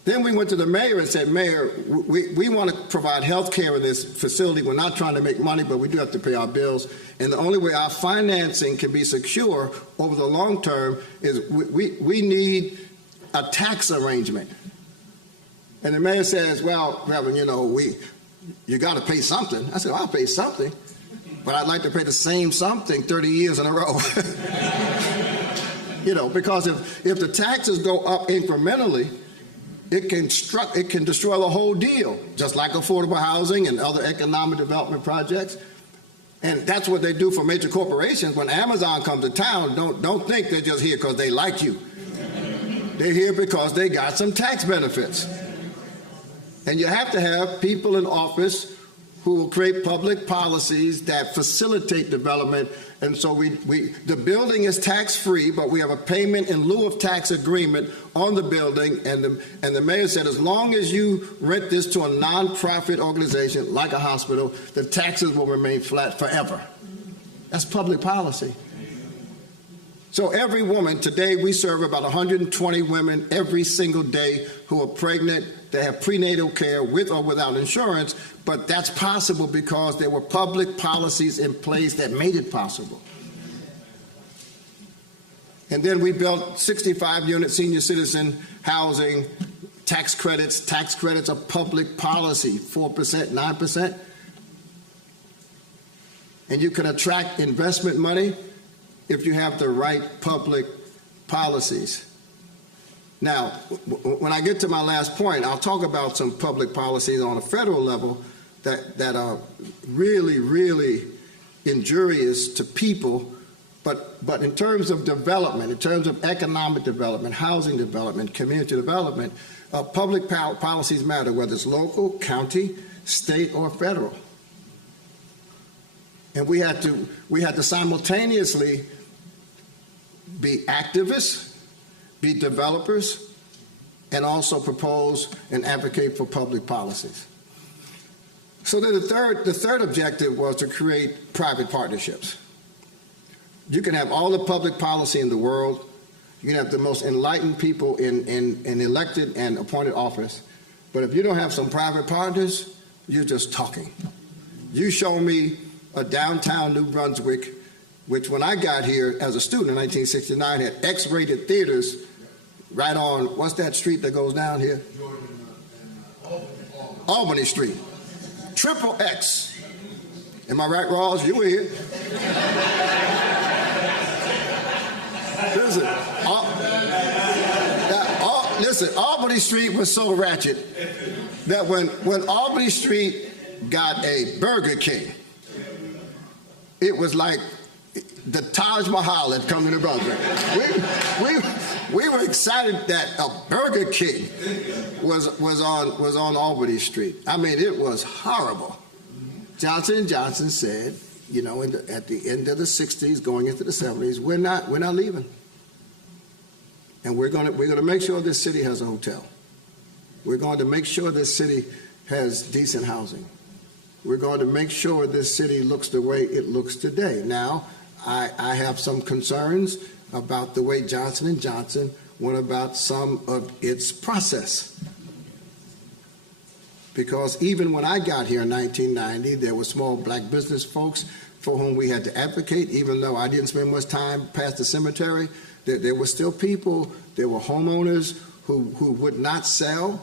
Then we went to the mayor and said, Mayor, we want to provide health care in this facility. We're not trying to make money, but we do have to pay our bills. And the only way our financing can be secure over the long term is we need a tax arrangement. And the mayor says, well, Reverend, you got to pay something. I said, I'll pay something, but I'd like to pay the same something 30 years in a row. Because if the taxes go up incrementally, it can destroy the whole deal, just like affordable housing and other economic development projects. And that's what they do for major corporations. When Amazon comes to town, don't think they're just here because they like you. They're here because they got some tax benefits. And you have to have people in office who will create public policies that facilitate development. And so the building is tax-free, but we have a payment in lieu of tax agreement on the building. And the mayor said, as long as you rent this to a nonprofit organization like a hospital, the taxes will remain flat forever. That's public policy. So every woman, today we serve about 120 women every single day who are pregnant. They have prenatal care with or without insurance, but that's possible because there were public policies in place that made it possible. And then we built 65-unit senior citizen housing, tax credits. Tax credits are public policy, 4%, 9%. And you can attract investment money if you have the right public policies. Now, when I get to my last point, I'll talk about some public policies on a federal level that are really, really injurious to people, but in terms of development, in terms of economic development, housing development, community development, public policies matter, whether it's local, county, state, or federal. And we had to simultaneously be activists, be developers, and also propose and advocate for public policies. So then the third objective was to create private partnerships. You can have all the public policy in the world. You can have the most enlightened people in elected and appointed office. But if you don't have some private partners, you're just talking. You show me a downtown New Brunswick, which when I got here as a student in 1969 had X-rated theaters right on, what's that street that goes down here? Albany Street. Triple X. Am I right, Rawls? You were here. Listen, Albany Street was so ratchet that when Albany Street got a Burger King, it was like the Taj Mahal had come to New Brunswick. We were excited that a Burger King was on Albany Street. I mean, it was horrible. Johnson & Johnson said, you know, at the end of the 60s, going into the 70s, we're not leaving. And we're going to make sure this city has a hotel. We're going to make sure this city has decent housing. We're going to make sure this city looks the way it looks today. Now, I have some concerns about the way Johnson & Johnson went about some of its process. Because even when I got here in 1990, there were small black business folks for whom we had to advocate, even though I didn't spend much time past the cemetery. There were still people, there were homeowners who would not sell.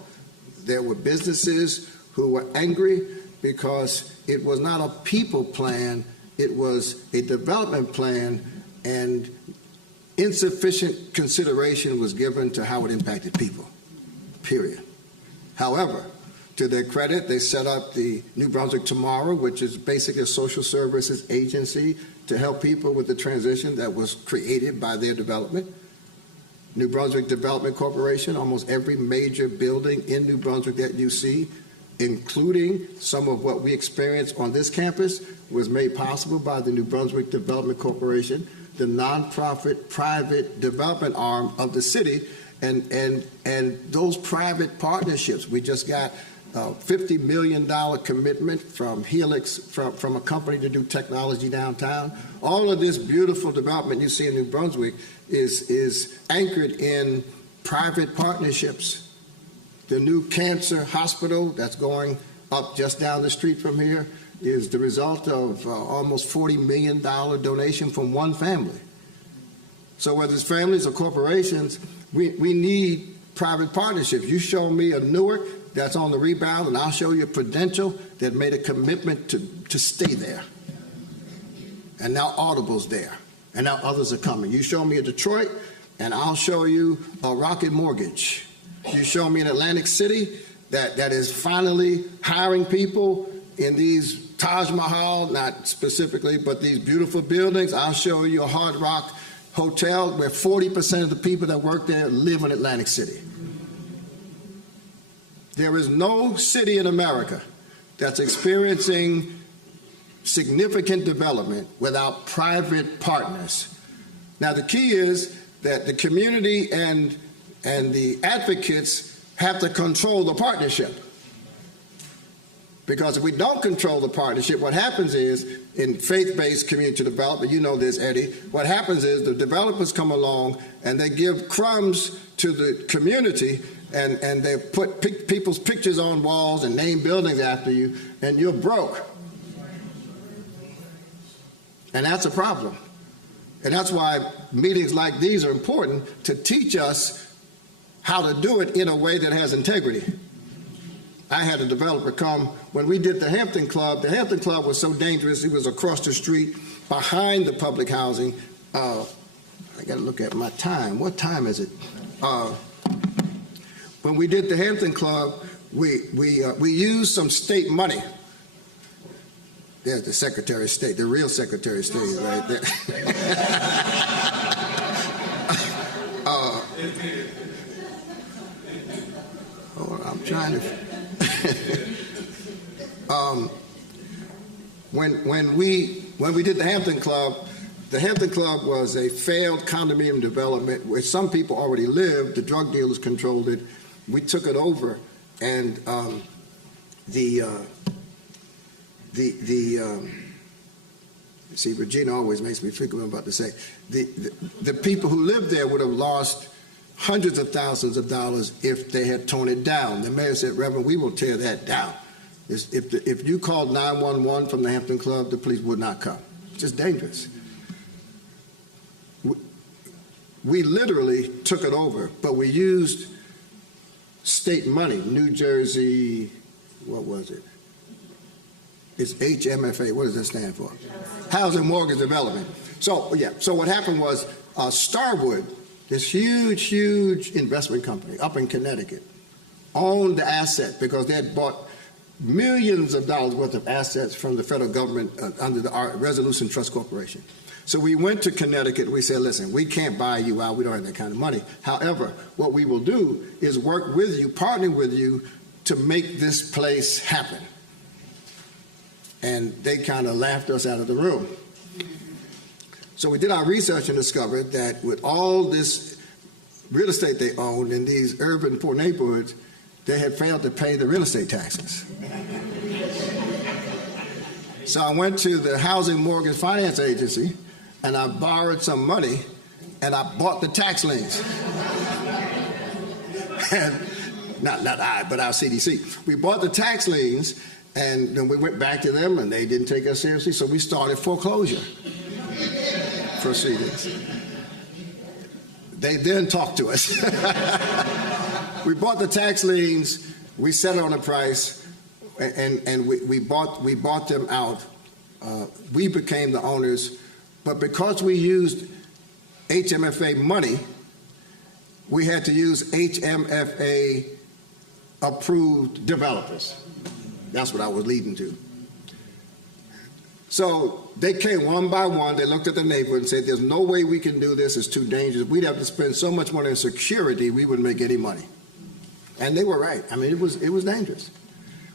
There were businesses who were angry because it was not a people plan, it was a development plan, and insufficient consideration was given to how it impacted people, period. However, to their credit, they set up the New Brunswick Tomorrow, which is basically a social services agency to help people with the transition that was created by their development. New Brunswick Development Corporation, almost every major building in New Brunswick that you see, including some of what we experience on this campus, was made possible by the New Brunswick Development Corporation, the nonprofit private development arm of the city, and those private partnerships. We just got $50 million commitment from Helix, from a company to do technology downtown. All of this beautiful development you see in New Brunswick is anchored in private partnerships. The new cancer hospital that's going up just down the street from here is the result of almost $40 million donation from one family. So whether it's families or corporations, we need private partnerships. You show me a Newark that's on the rebound, and I'll show you a Prudential that made a commitment to stay there. And now Audible's there, and now others are coming. You show me a Detroit, and I'll show you a Rocket Mortgage. You show me an Atlantic City that is finally hiring people in these Taj Mahal, not specifically, but these beautiful buildings. I'll show you a Hard Rock Hotel where 40% of the people that work there live in Atlantic City. There is no city in America that's experiencing significant development without private partners. Now, the key is that the community and the advocates have to control the partnership. Because if we don't control the partnership, what happens is, in faith-based community development, you know this, Eddie, what happens is the developers come along and they give crumbs to the community, and they put people's pictures on walls and name buildings after you, and you're broke. And that's a problem. And that's why meetings like these are important, to teach us how to do it in a way that has integrity. I had a developer come when we did the Hampton Club. The Hampton Club was so dangerous, it was across the street behind the public housing. I got to look at my time. What time is it? When we did the Hampton Club, we used some state money There's the Secretary of State, the real Secretary of State is right there. I'm trying to. When we did the Hampton Club was a failed condominium development where some people already lived. The drug dealers controlled it. We took it over, and see, Regina always makes me think what I'm about to say. The people who lived there would have lost hundreds of thousands of dollars if they had torn it down. The mayor said, Reverend, we will tear that down. If you called 911 from the Hampton Club, the police would not come. It's just dangerous. We literally took it over, but we used state money. New Jersey, what was it? It's HMFA. What does that stand for? Housing Mortgage Development. So what happened was Starwood, this huge investment company up in Connecticut, owned the asset because they had bought millions of dollars worth of assets from the federal government under the Resolution Trust Corporation. So we went to Connecticut. We said, listen, we can't buy you out. We don't have that kind of money. However, what we will do is work with you, partner with you to make this place happen. And they kind of laughed us out of the room. So we did our research and discovered that with all this real estate they owned in these urban poor neighborhoods, they had failed to pay the real estate taxes. So I went to the Housing Mortgage Finance Agency and I borrowed some money and I bought the tax liens. And not I, but our CDC. We bought the tax liens and then we went back to them and they didn't take us seriously, so we started foreclosure proceedings. They then talked to us. We bought the tax liens, we set it on a price, and we bought them out. We became the owners, but because we used HMFA money, we had to use HMFA approved developers. That's what I was leading to. So they came one by one, they looked at the neighborhood and said, there's no way we can do this, it's too dangerous. We'd have to spend so much money on security, we wouldn't make any money. And they were right. I mean, it was dangerous.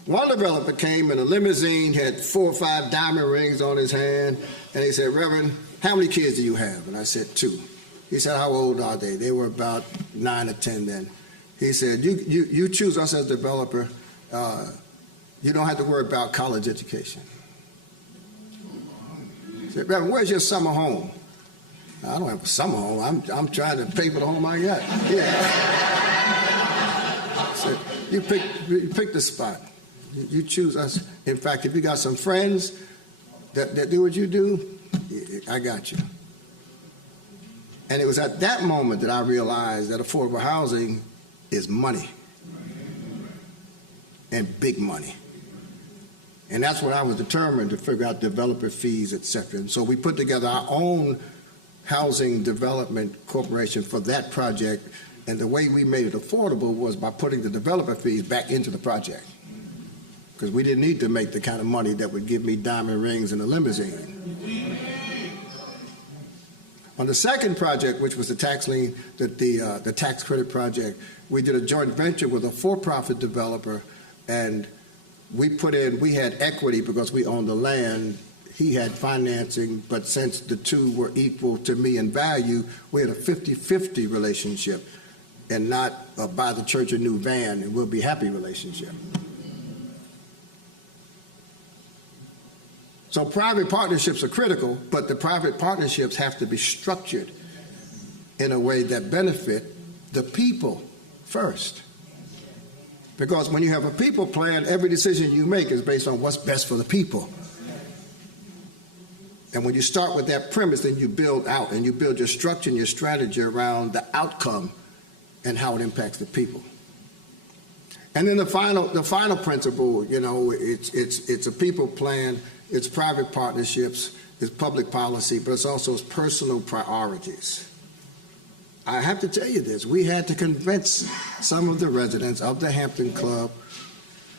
One developer came in a limousine, had 4 or 5 diamond rings on his hand, and he said, Reverend, how many kids do you have? And I said, 2. He said, how old are they? They were about 9 or 10 then. He said, you choose us as developer, you don't have to worry about college education. He said, Reverend, where's your summer home? I don't have a summer home. I'm trying to pay for the home I got. Yeah. So you pick the spot. You choose us. In fact, if you got some friends that do what you do, I got you. And it was at that moment that I realized that affordable housing is money. And big money. And that's what I was determined to figure out, developer fees, et cetera. And so we put together our own housing development corporation for that project. And the way we made it affordable was by putting the developer fees back into the project. Because we didn't need to make the kind of money that would give me diamond rings and a limousine. On the second project, which was the tax lien, the tax credit project, we did a joint venture with a for-profit developer, and we had equity because we owned the land. He had financing, but since the two were equal to me in value, we had a 50-50 relationship, and not a buy the church a new van and we'll be happy relationship. So private partnerships are critical, but the private partnerships have to be structured in a way that benefit the people first. Because when you have a people plan, every decision you make is based on what's best for the people. And when you start with that premise, then you build out and you build your structure and your strategy around the outcome and how it impacts the people. And then the final principle, you know, it's a people plan, it's private partnerships, it's public policy, but it's also its personal priorities. I have to tell you this, we had to convince some of the residents of the Hampton Club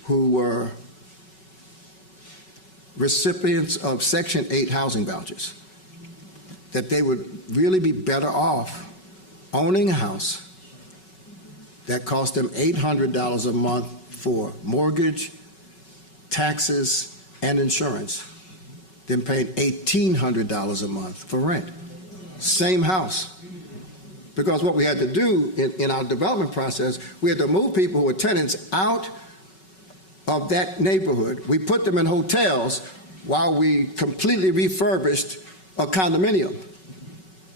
who were recipients of Section 8 housing vouchers that they would really be better off owning a house that cost them $800 a month for mortgage, taxes, and insurance than paying $1,800 a month for rent. Same house. Because what we had to do in our development process, we had to move people who were tenants out of that neighborhood. We put them in hotels while we completely refurbished a condominium.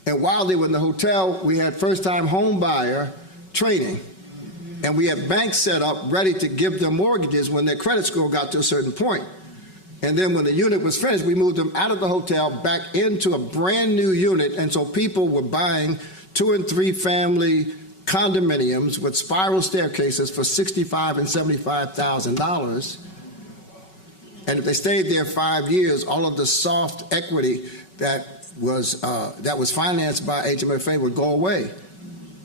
And while they were in the hotel, we had first-time home buyer training. And we had banks set up ready to give them mortgages when their credit score got to a certain point. And then when the unit was finished, we moved them out of the hotel back into a brand new unit. And so people were buying 2 and 3 family condominiums with spiral staircases for $65,000 and $75,000. And if they stayed there 5 years, all of the soft equity that was financed by HMFA would go away.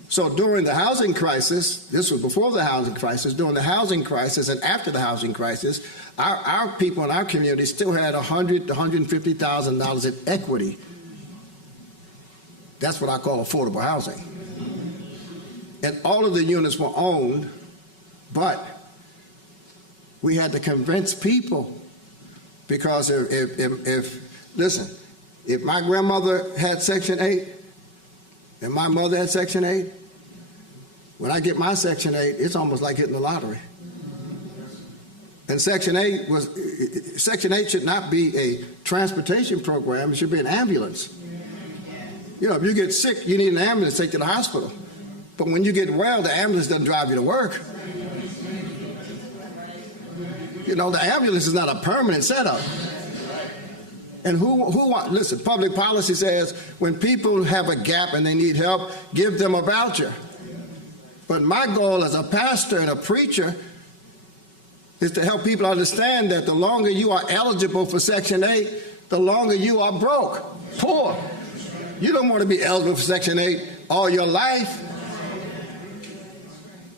So during the housing crisis, this was before the housing crisis, during the housing crisis and after the housing crisis, our people in our community still had $100,000 to $150,000 in equity. That's what I call affordable housing. And all of the units were owned, but we had to convince people, because listen, if my grandmother had Section 8 and my mother had Section 8, when I get my Section 8, it's almost like hitting the lottery. And Section 8 should not be a transportation program, it should be an ambulance. You know, if you get sick, you need an ambulance to take you to the hospital. But when you get well, the ambulance doesn't drive you to work. You know, the ambulance is not a permanent setup. And listen, public policy says when people have a gap and they need help, give them a voucher. But my goal as a pastor and a preacher is to help people understand that the longer you are eligible for Section 8, the longer you are broke, poor. You don't want to be eligible for Section 8 all your life.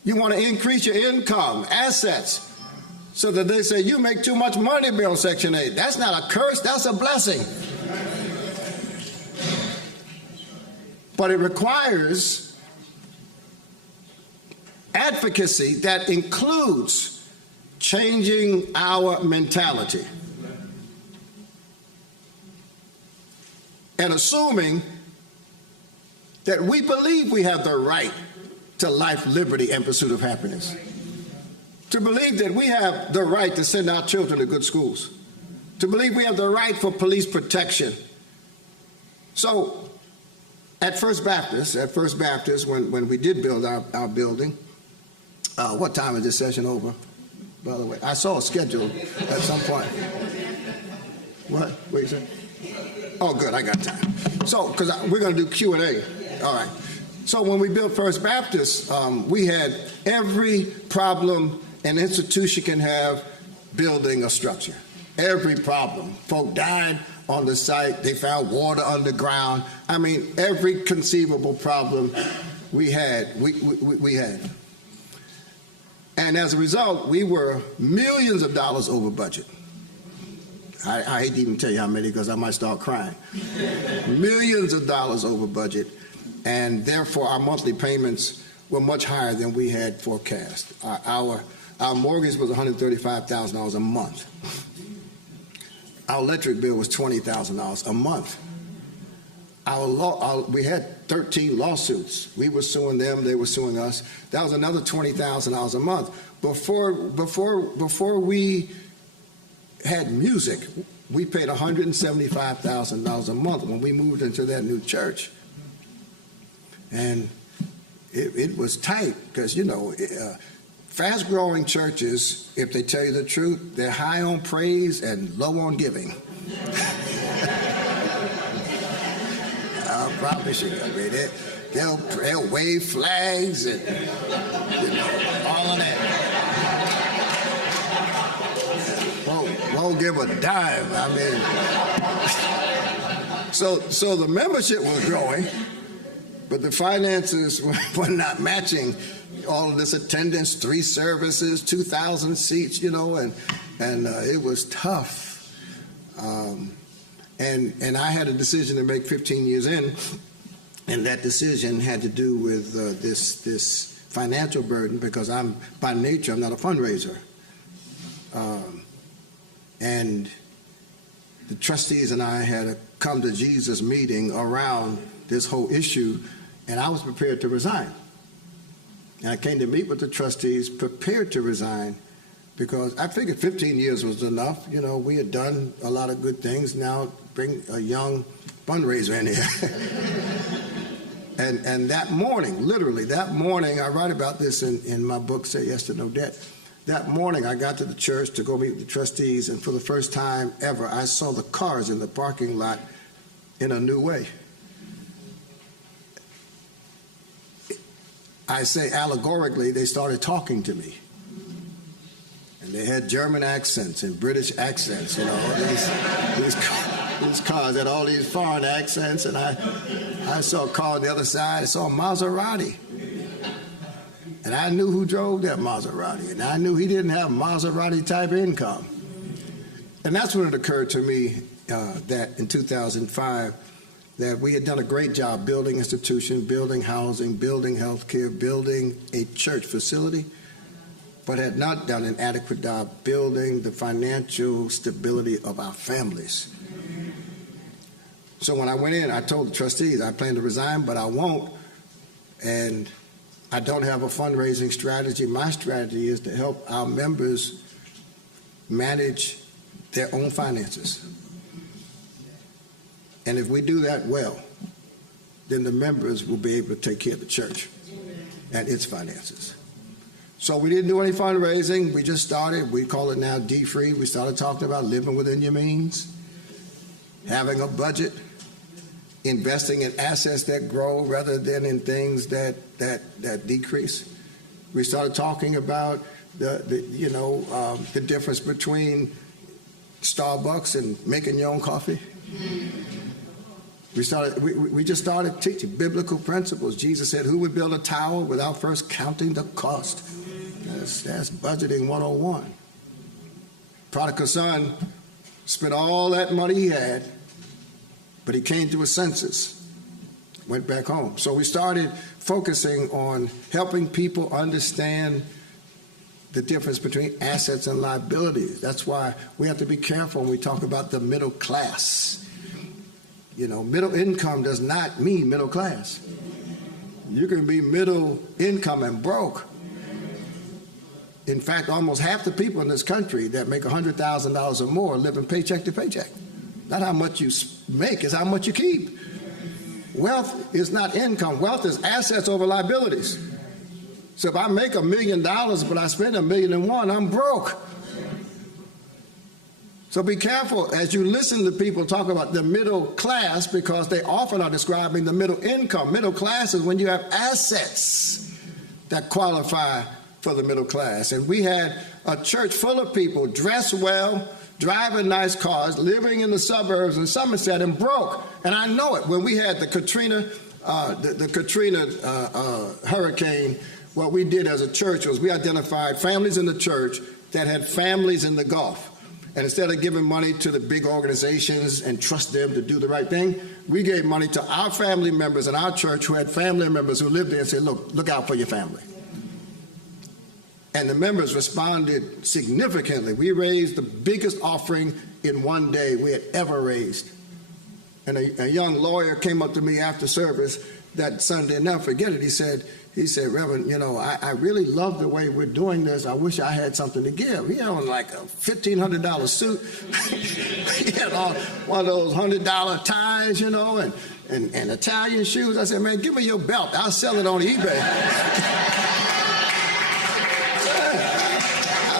You want to increase your income, assets, so that they say, you make too much money to be on Section 8. That's not a curse, that's a blessing. But it requires advocacy that includes changing our mentality and assuming that we believe we have the right to life, liberty, and pursuit of happiness. To believe that we have the right to send our children to good schools. To believe we have the right for police protection. So at First Baptist, when we did build our building, what time is this session over, by the way? I saw a schedule at some point. What? Wait a second. Oh, good, I got time. So, because we're going to do Q&A. All right. So when we built First Baptist, we had every problem an institution can have building a structure. Every problem. Folk died on the site. They found water underground. I mean, every conceivable problem we had, we had. And as a result, we were millions of dollars over budget. I hate to even tell you how many because I might start crying. Millions of dollars over budget. And therefore, our monthly payments were much higher than we had forecast. Our mortgage was $135,000 a month. Our electric bill was $20,000 a month. We had 13 lawsuits. We were suing them, they were suing us. That was another $20,000 a month. Before we had music, we paid $175,000 a month when we moved into that new church. And it was tight because, you know, fast-growing churches, if they tell you the truth, they're high on praise and low on giving. I promise you, I mean, they'll wave flags and, you know, all of that. Won't give a dime. I mean, so the membership was growing, but the finances were not matching all of this attendance, 3 services, 2,000 seats, you know, and it was tough. And I had a decision to make 15 years in, and that decision had to do with this financial burden, because by nature, I'm not a fundraiser. And the trustees and I had a come to Jesus meeting around this whole issue, and I was prepared to resign. And I came to meet with the trustees, prepared to resign, because I figured 15 years was enough. You know, we had done a lot of good things. Now bring a young fundraiser in here. And that morning, literally that morning, I write about this in my book, Say Yes to No Debt. That morning, I got to the church to go meet with the trustees, and for the first time ever, I saw the cars in the parking lot in a new way. I say allegorically, they started talking to me. And they had German accents and British accents, you know, these cars had all these foreign accents, and I saw a car on the other side, I saw a Maserati. And I knew who drove that Maserati, and I knew he didn't have Maserati type income. And that's when it occurred to me that in 2005, that we had done a great job building institutions, building housing, building healthcare, building a church facility, but had not done an adequate job building the financial stability of our families. So when I went in, I told the trustees, I plan to resign, but I won't. And I don't have a fundraising strategy. My strategy is to help our members manage their own finances. And if we do that well, then the members will be able to take care of the church and its finances. So we didn't do any fundraising. We just started. We call it now D-Free. We started talking about living within your means, having a budget, investing in assets that grow rather than in things that decrease. We started talking about the difference between Starbucks and making your own coffee. We just started teaching biblical principles. Jesus said, "Who would build a tower without first counting the cost?" That's budgeting 101. Prodigal son spent all that money he had, but he came to his senses, went back home. So we started focusing on helping people understand the difference between assets and liabilities. That's why we have to be careful when we talk about the middle class. You know, middle income does not mean middle class. You can be middle income and broke. In fact, almost half the people in this country that make $100,000 or more live in paycheck to paycheck. Not how much you make, is how much you keep. Wealth is not income. Wealth is assets over liabilities. So if I make $1 million, but I spend $1.1 million, I'm broke. So be careful as you listen to people talk about the middle class, because they often are describing the middle income. Middle class is when you have assets that qualify for the middle class. And we had a church full of people dressed well, driving nice cars, living in the suburbs in Somerset, and broke. And I know it. When we had the Katrina hurricane, what we did as a church was we identified families in the church that had families in the Gulf. And instead of giving money to the big organizations and trust them to do the right thing, we gave money to our family members in our church who had family members who lived there and said, look out for your family. And the members responded significantly. We raised the biggest offering in one day we had ever raised. And a young lawyer came up to me after service that Sunday, and never forget it. He said, Reverend, you know, I really love the way we're doing this. I wish I had something to give. He had on like a $1,500 suit. He had on one of those $100 ties, you know, and Italian shoes. I said, man, give me your belt. I'll sell it on eBay.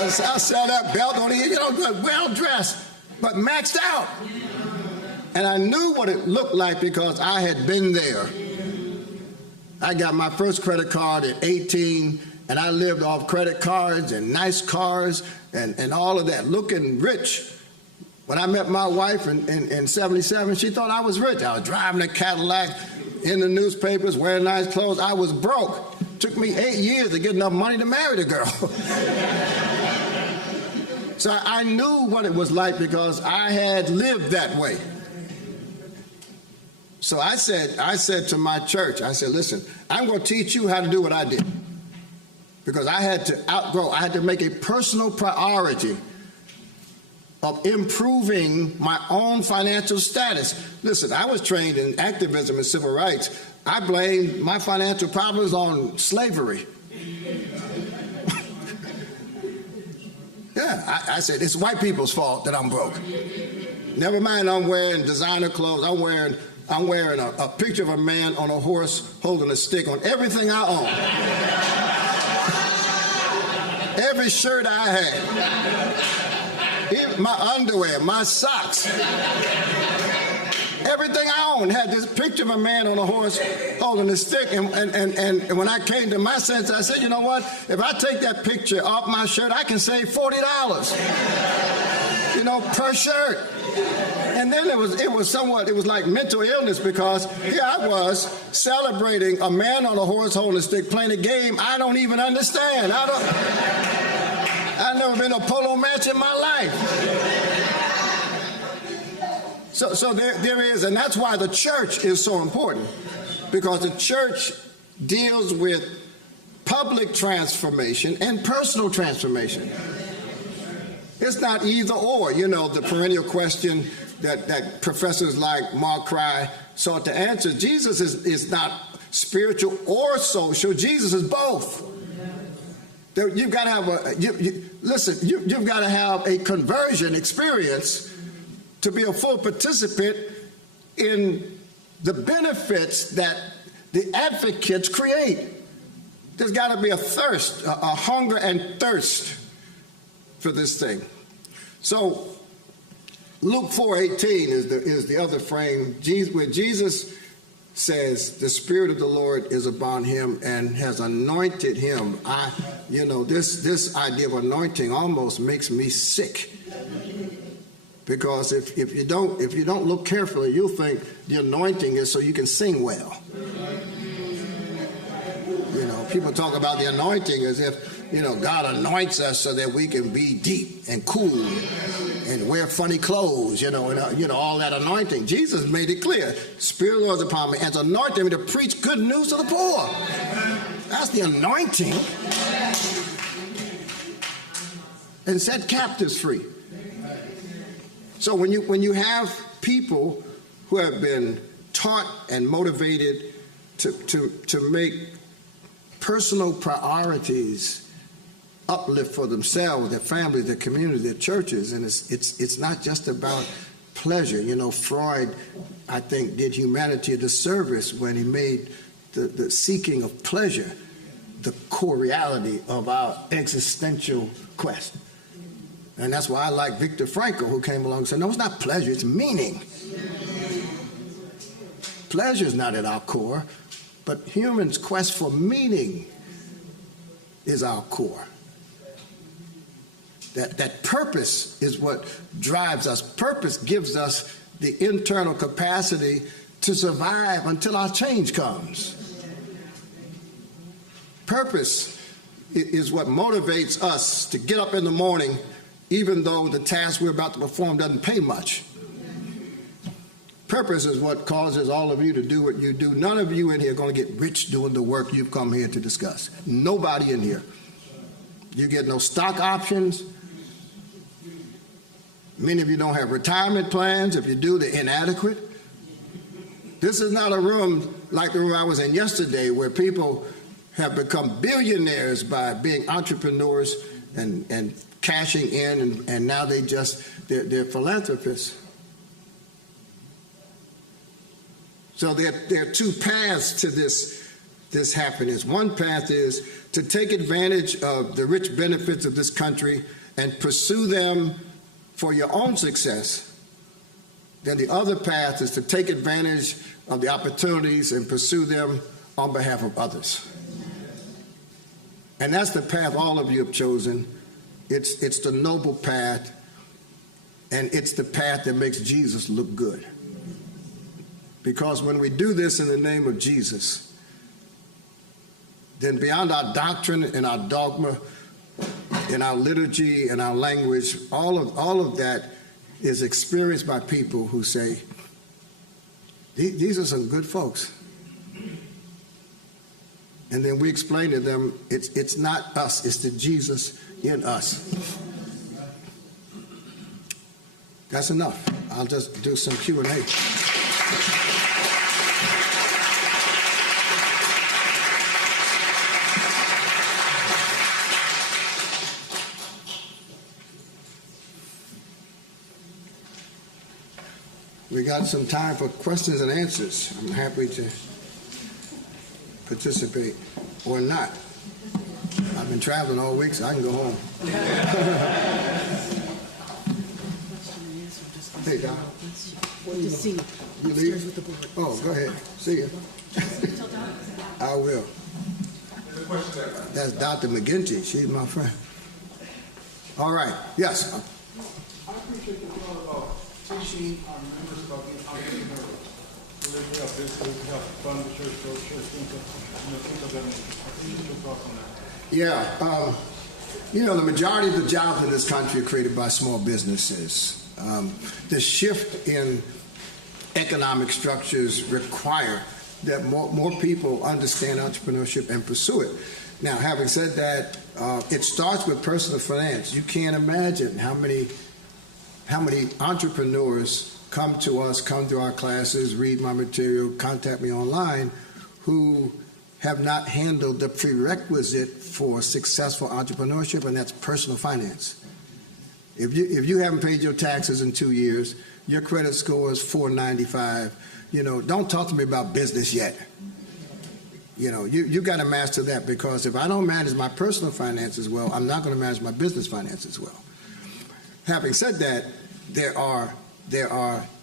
I'll sell that belt on eBay. You know, well dressed, but maxed out. And I knew what it looked like because I had been there. I got my first credit card at 18, and I lived off credit cards and nice cars and all of that, looking rich. When I met my wife in 77, she thought I was rich. I was driving a Cadillac, in the newspapers, wearing nice clothes. I was broke. It took me 8 years to get enough money to marry the girl. So I knew what it was like because I had lived that way. So I said to my church, I said, listen, I'm going to teach you how to do what I did. Because I had to make a personal priority of improving my own financial status. Listen, I was trained in activism and civil rights. I blamed my financial problems on slavery. Yeah, I said, it's white people's fault that I'm broke. Never mind I'm wearing designer clothes. I'm wearing a picture of a man on a horse holding a stick on everything I own. Every shirt I had, even my underwear, my socks, everything I owned had this picture of a man on a horse holding a stick. And when I came to my sense, I said, you know what? If I take that picture off my shirt, I can save $40, per shirt. And then it was like mental illness, because here I was celebrating a man on a horse holding a stick playing a game I don't even understand. I've never been to a polo match in my life. So there is, and that's why the church is so important, because the church deals with public transformation and personal transformation. It's not either or, the perennial question that professors like Mark Kraai sought to answer. Jesus is not spiritual or social. Jesus is both. You've got to have you've got to have a conversion experience to be a full participant in the benefits that the advocates create. There's got to be a thirst, a hunger and thirst for this thing. So Luke 4:18 is the other frame where Jesus says the Spirit of the Lord is upon him and has anointed him. This idea of anointing almost makes me sick. Because if you don't look carefully, you'll think the anointing is so you can sing well. People talk about the anointing as if God anoints us so that we can be deep and cool and wear funny clothes, and all that anointing. Jesus made it clear. Spirit of the Lord is upon me and has anointed me to preach good news to the poor. That's the anointing. And set captives free. So when you have people who have been taught and motivated to make personal priorities uplift for themselves, their families, their communities, their churches, and it's not just about pleasure. Freud, I think, did humanity a disservice when he made the seeking of pleasure the core reality of our existential quest. And that's why I like Viktor Frankl, who came along and said, no, it's not pleasure, it's meaning. Pleasure is not at our core, but humans' quest for meaning is our core. That purpose is what drives us. Purpose gives us the internal capacity to survive until our change comes. Purpose is what motivates us to get up in the morning even though the task we're about to perform doesn't pay much. Purpose is what causes all of you to do what you do. None of you in here are going to get rich doing the work you've come here to discuss. Nobody in here. You get no stock options. Many of you don't have retirement plans. If you do, they're inadequate. This is not a room like the room I was in yesterday where people have become billionaires by being entrepreneurs and cashing in, and now they're philanthropists. So there are two paths to this happiness. One path is to take advantage of the rich benefits of this country and pursue them for your own success. Then the other path is to take advantage of the opportunities and pursue them on behalf of others. And that's the path all of you have chosen. It's the noble path, and it's the path that makes Jesus look good. Because when we do this in the name of Jesus, then beyond our doctrine and our dogma, in our liturgy, in our language, all of that is experienced by people who say, these are some good folks. And then we explain to them, it's not us, it's the Jesus in us. That's enough. I'll just do some Q&A. We got some time for questions and answers. I'm happy to participate or not. I've been traveling all week, so I can go home. Hey, Doc. To see You upstairs leave? with the board. Oh, go ahead. See you. I will. That's Dr. McGinty. She's my friend. All right. Yes. I appreciate the thought about teaching our members about being entrepreneurs. To live their business, to have fun with church, go to church, things of that nature. I appreciate your thoughts on that. Yeah. The majority of the jobs in this country are created by small businesses. The shift in economic structures require that more people understand entrepreneurship and pursue it. Now, having said that, it starts with personal finance. You can't imagine how many entrepreneurs come to us, come to our classes, read my material, contact me online, who have not handled the prerequisite for successful entrepreneurship, and that's personal finance. If you haven't paid your taxes in 2 years, your credit score is 495. Don't talk to me about business yet. You got to master that, because if I don't manage my personal finances well, I'm not going to manage my business finances well. Having said that, there are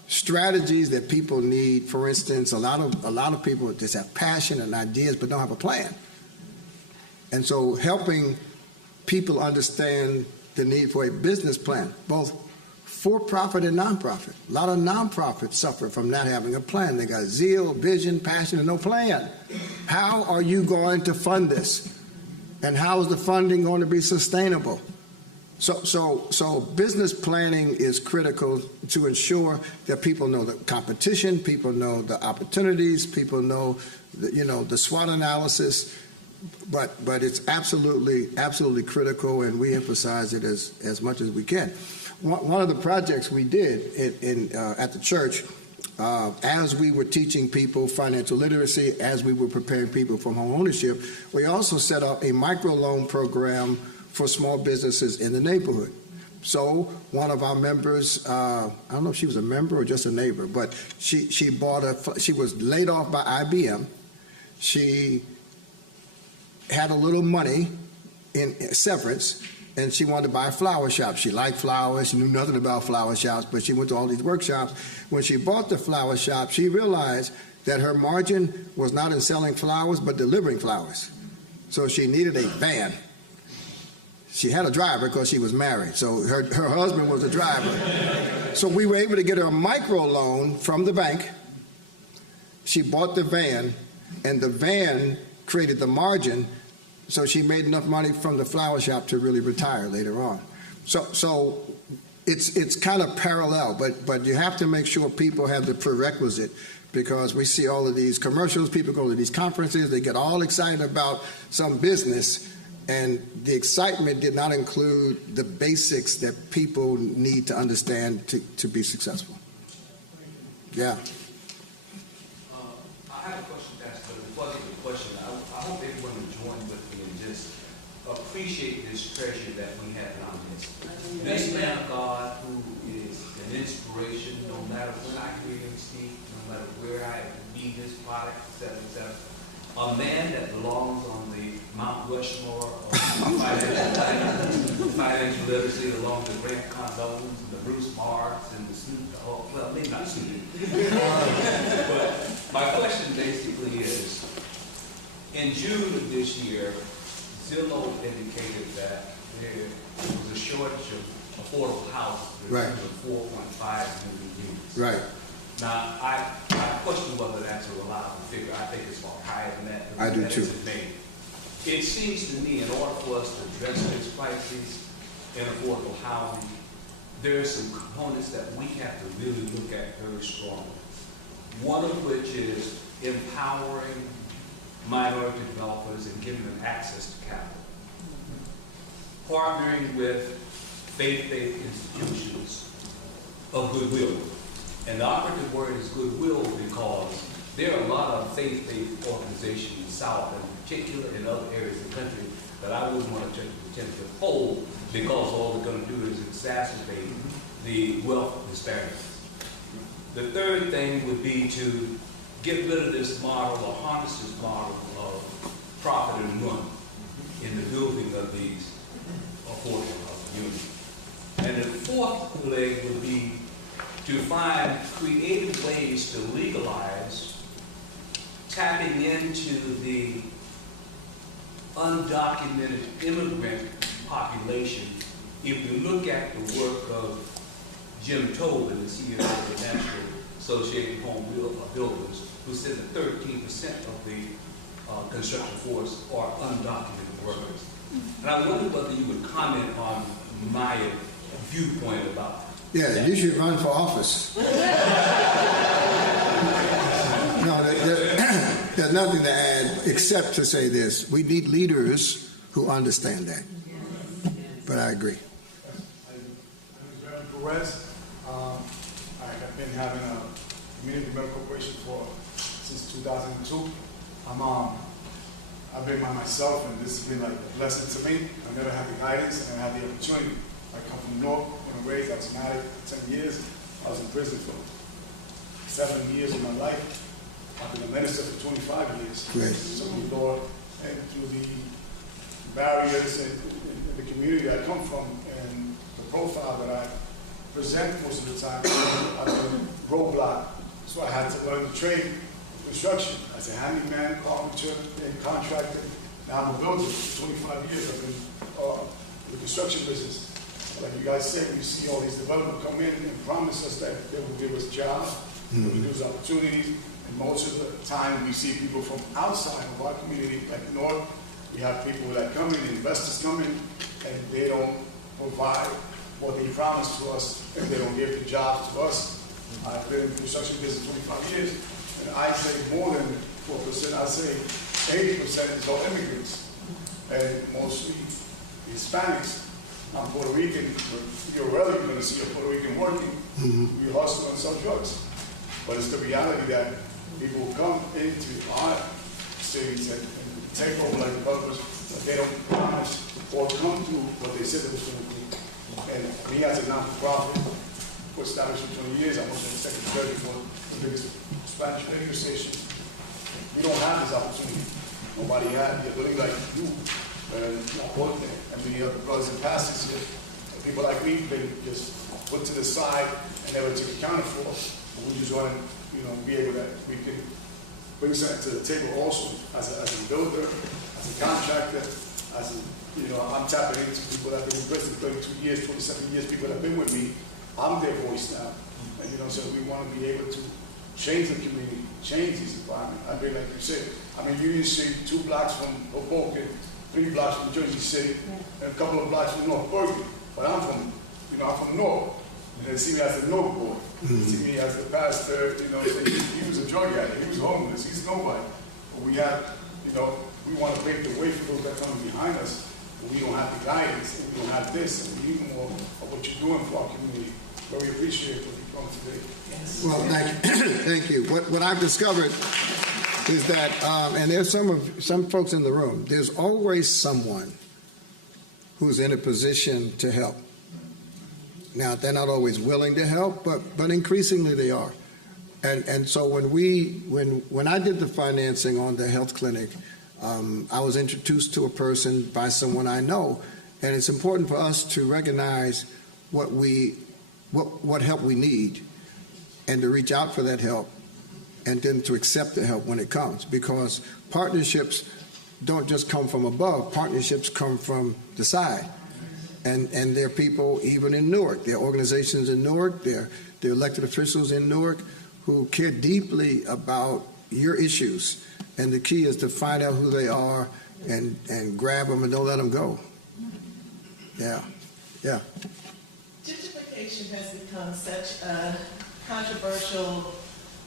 strategies that people need. For instance, a lot of people just have passion and ideas but don't have a plan. And so helping people understand the need for a business plan, both for-profit and nonprofit. A lot of nonprofits suffer from not having a plan. They got zeal, vision, passion, and no plan. How are you going to fund this? And how is the funding going to be sustainable? So business planning is critical to ensure that people know the competition, people know the opportunities, people know the SWOT analysis. But it's absolutely critical, and we emphasize it as much as we can. One of the projects we did at the church, as we were teaching people financial literacy, as we were preparing people for home ownership, we also set up a microloan program for small businesses in the neighborhood. So one of our members, I don't know if she was a member or just a neighbor, but she was laid off by IBM. She had a little money in severance, and she wanted to buy a flower shop. She liked flowers. She knew nothing about flower shops, but she went to all these workshops. When she bought the flower shop, she realized that her margin was not in selling flowers, but delivering flowers. So she needed a van. She had a driver because she was married, so her husband was a driver. So we were able to get her a micro loan from the bank. She bought the van, and the van created the margin, so she made enough money from the flower shop to really retire later on. So it's kind of parallel, but you have to make sure people have the prerequisite, because we see all of these commercials, people go to these conferences, they get all excited about some business, and the excitement did not include the basics that people need to understand to be successful. Yeah. I have a question, Pastor, but before I get to the question, I hope everyone will join with me and just appreciate this treasure that we have in our midst. This man of God who is an inspiration, no matter when I hear him speak, no matter where I meet his product, etc. A man that belongs on the Mount Rushmore of financial literacy, along with Grant Cardones and the Bruce Marks and the Snoop, well, maybe not Snoop. But my question basically is, in June of this year, Zillow indicated that there was a shortage of affordable houses. Right. Of 4.5 million units. Right. Now, I question whether that's a reliable figure. I think it's far higher than that. I do too. It seems to me in order for us to address this crisis in affordable housing, there are some components that we have to really look at very strongly. One of which is empowering minority developers and giving them access to capital. Partnering with faith-based institutions of goodwill. And the operative word is goodwill because there are a lot of faith-based organizations in the South, and in particular in other areas of the country, that I wouldn't want to attempt to hold because all they're going to do is exacerbate the wealth disparities. The third thing would be to get rid of this model or harness this model of profit and run in the building of these affordable housing units. And the fourth leg would be to find creative ways to legalize tapping into the undocumented immigrant population. If you look at the work of Jim Tobin, the CEO of the National Association of Home Builders, who said that 13% of the construction force are undocumented workers. And I wonder whether you would comment on my viewpoint about Yeah, that. you should run for office. No, there's nothing to add except to say this. We need leaders who understand that. But I agree. I'm Reverend Perez. I have been having a community development corporation since 2002. I've been by myself, and this has been like a blessing to me. I've never had the guidance, and I had the opportunity. I come from North, born and raised. I was married for 10 years. I was in prison for 7 years of my life. I've been a minister for 25 years. Great. So the Lord, and through the barriers and the community I come from, and the profile that I present most of the time, I've been roadblock. So I had to learn the trade of construction. As a handyman, carpenter, and contractor. Now I'm a builder for 25 years. I've been in the construction business. Like you guys say, we see all these developers come in and promise us that they will give us jobs, they will give us opportunities, and most of the time we see people from outside of our community, like North. We have people that come in, investors come in, and they don't provide what they promised to us, and they don't give the jobs to us. I've been in the construction business 25 years, and I say more than 4%, I say 80% is all immigrants, and mostly Hispanics. I'm Puerto Rican, but you're rarely going to see a Puerto Rican working. We hustle and sell drugs. But it's the reality that people come into our cities and take over like developers, but they don't promise or come to what they said they was going to do. And me as a non-for-profit, who established for 20 years, I was the secretary for the biggest Spanish radio station. We don't have this opportunity. Nobody had the ability like you. And many other brothers and pastors here, people like me, been just put to the side and never took account for. But we just want to, be able that we can bring something to the table also as a builder, as a contractor, as a, I'm tapping into people that have been in prison 32 years, 27 years, people that have been with me. I'm their voice now. And, so we want to be able to change the community, change this environment. I mean, like you said, Union Street, 2 blocks from Hoboken, 3 blocks from Jersey City, and a couple of blocks from North Berkeley. But I'm from, I'm from North. And they see me as the North boy. They see me as the pastor, he was a drug addict, he was homeless, he's nobody. But we have, we want to pave the way for those that come behind us. But we don't have the guidance, and we don't have this, and we need more of what you're doing for our community. But we appreciate what you come today. Yes. Well, thank you. What I've discovered is that, and there's some folks in the room, there's always someone who's in a position to help. Now, they're not always willing to help, but increasingly they are. And so when I did the financing on the health clinic, I was introduced to a person by someone I know, and it's important for us to recognize what help we need and to reach out for that help, and then to accept the help when it comes, because partnerships don't just come from above, partnerships come from the side. And there are people even in Newark, there are organizations in Newark, there are elected officials in Newark who care deeply about your issues. And the key is to find out who they are and grab them and don't let them go. Yeah, yeah. Gentrification has become such a controversial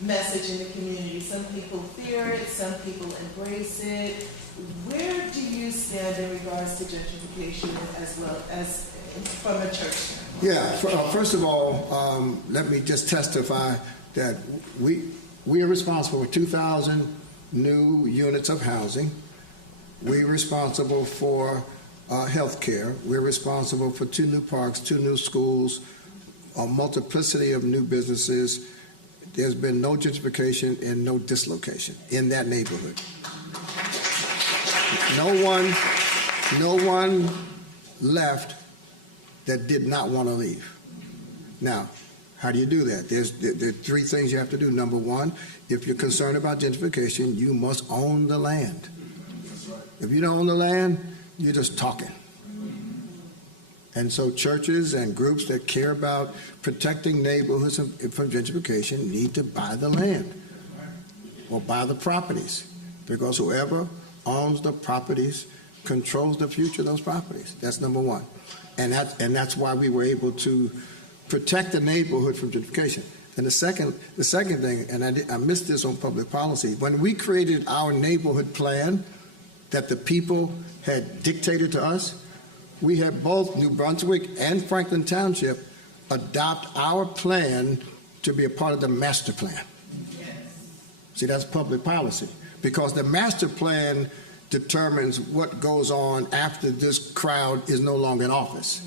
message in the community. Some people fear it, some people embrace it. Where do you stand in regards to gentrification as well as from a church standpoint? Yeah, first of all, let me just testify that we are responsible for 2,000 new units of housing. We're responsible for health care. We're responsible for 2 new parks, 2 new schools, a multiplicity of new businesses. There's been no gentrification and no dislocation in that neighborhood. No one left that did not want to leave. Now, how do you do that? There are 3 things you have to do. Number 1, if you're concerned about gentrification, you must own the land. If you don't own the land, you're just talking. And so churches and groups that care about protecting neighborhoods from gentrification need to buy the land or buy the properties, because whoever owns the properties controls the future of those properties. That's number 1. And that's why we were able to protect the neighborhood from gentrification. And the second thing, and I missed this on public policy, when we created our neighborhood plan that the people had dictated to us, we had both New Brunswick and Franklin Township adopt our plan to be a part of the master plan. Yes. See, that's public policy, because the master plan determines what goes on after this crowd is no longer in office.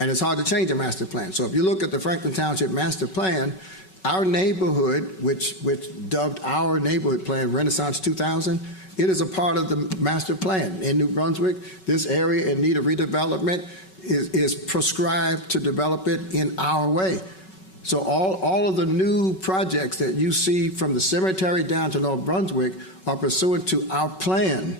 And it's hard to change a master plan. So if you look at the Franklin Township master plan, our neighborhood, which dubbed our neighborhood plan Renaissance 2000, it is a part of the master plan. In New Brunswick, this area in need of redevelopment is prescribed to develop it in our way. So all of the new projects that you see from the cemetery down to North Brunswick are pursuant to our plan.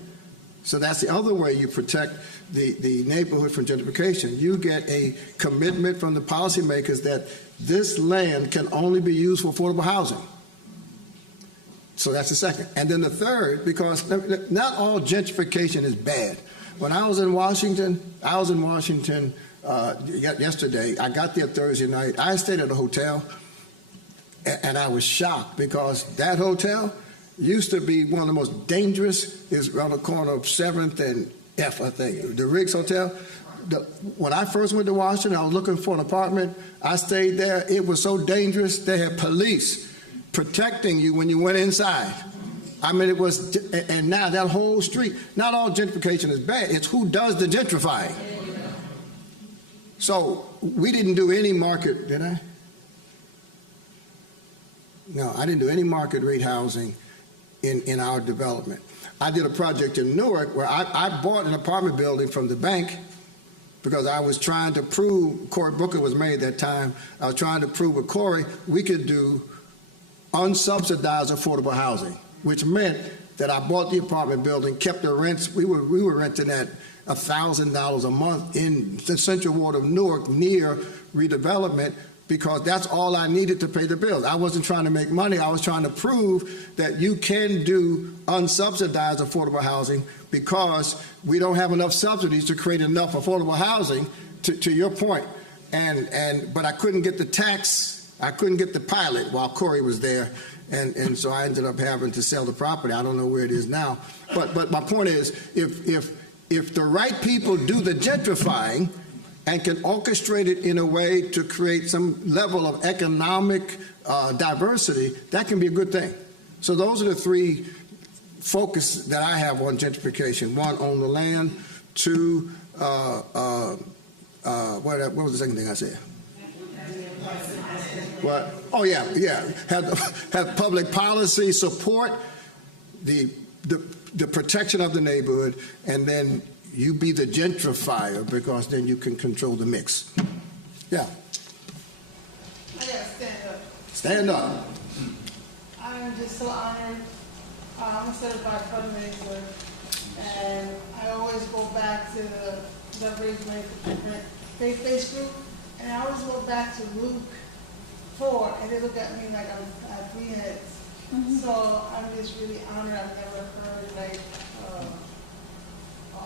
So that's the other way you protect the neighborhood from gentrification. You get a commitment from the policymakers that this land can only be used for affordable housing. So that's the second. And then the third, because not all gentrification is bad. When I was in Washington yesterday. I got there Thursday night. I stayed at a hotel, and I was shocked, because that hotel used to be one of the most dangerous. It's around the corner of 7th and F, I think, the Riggs Hotel. When I first went to Washington, I was looking for an apartment. I stayed there. It was so dangerous. They had police protecting you when you went inside. I mean, it was, and now that whole street, not all gentrification is bad. It's who does the gentrifying. So we didn't do any market, did I? No, I didn't do any market rate housing in our development. I did a project in Newark where I bought an apartment building from the bank because I was trying to prove, Cory Booker was made that time, I was trying to prove with Cory we could do unsubsidized affordable housing, which meant that I bought the apartment building, kept the rents. We were renting at $1,000 a month in the Central Ward of Newark near redevelopment, because that's all I needed to pay the bills. I wasn't trying to make money. I was trying to prove that you can do unsubsidized affordable housing, because we don't have enough subsidies to create enough affordable housing, to your point. But I couldn't get the tax, I couldn't get the pilot while Cory was there. And so I ended up having to sell the property. I don't know where it is now. But my point is, if the right people do the gentrifying and can orchestrate it in a way to create some level of economic diversity, that can be a good thing. So those are the 3 focus that I have on gentrification. 1, own the land. 2, what was the second thing I said? What? Oh yeah. Have public policy support the protection of the neighborhood, and then you be the gentrifier, because then you can control the mix. Yeah. I gotta stand up. Stand up. I'm just so honored. I'm a certified fundraiser, and I always go back to the faith-based group, and I always go back to Luke 4, and they look at me like I have 3 heads. So I'm just really honored. I've never heard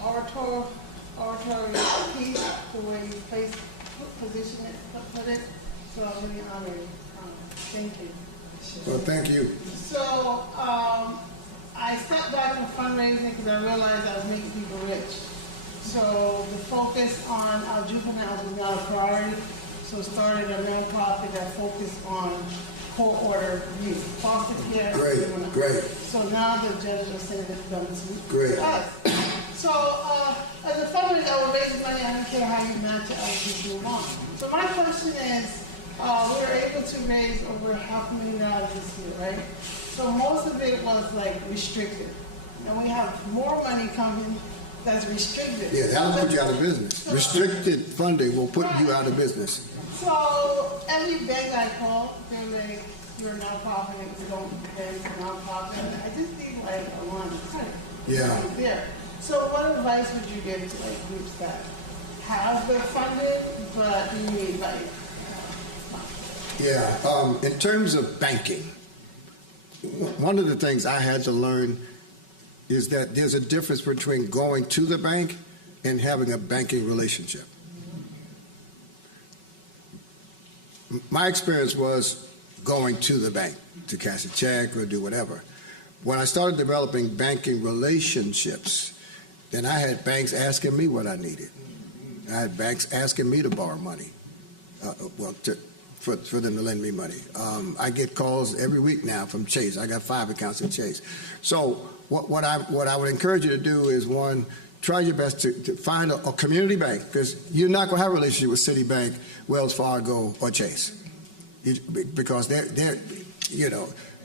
oratory piece, the way you position it, put it. So I'm really honored. Thank you. Well, thank you. So I stepped back from fundraising because I realized I was making people rich. So the focus on our juveniles was not a priority. So started a nonprofit that focused on court order youth, foster care. Great. So now the judges are saying it's done Great. to us. So as a fundraiser, I would raise money. I don't care how you match it. I would just move on. So my question is, we were able to raise over $500,000 this year, right? So most of it was like restricted. And we have more money coming that's restricted. Yeah, that'll put you out of business. Restricted funding will put you out of business. So every bank I call, they're like, you're a nonprofit, you don't bank a nonprofit. I just need like a line of credit. Yeah. Right there. So what advice would you give to like groups that have the funding, but you need like Yeah, in terms of banking, one of the things I had to learn is that there's a difference between going to the bank and having a banking relationship. My experience was going to the bank to cash a check or do whatever. When I started developing banking relationships, then I had banks asking me what I needed. I had banks asking me to borrow money, for them to lend me money. I get calls every week now from Chase. I got 5 accounts at Chase. So what I would encourage you to do is, one, try your best to find a community bank, because you're not going to have a relationship with Citibank, Wells Fargo, or Chase, because they're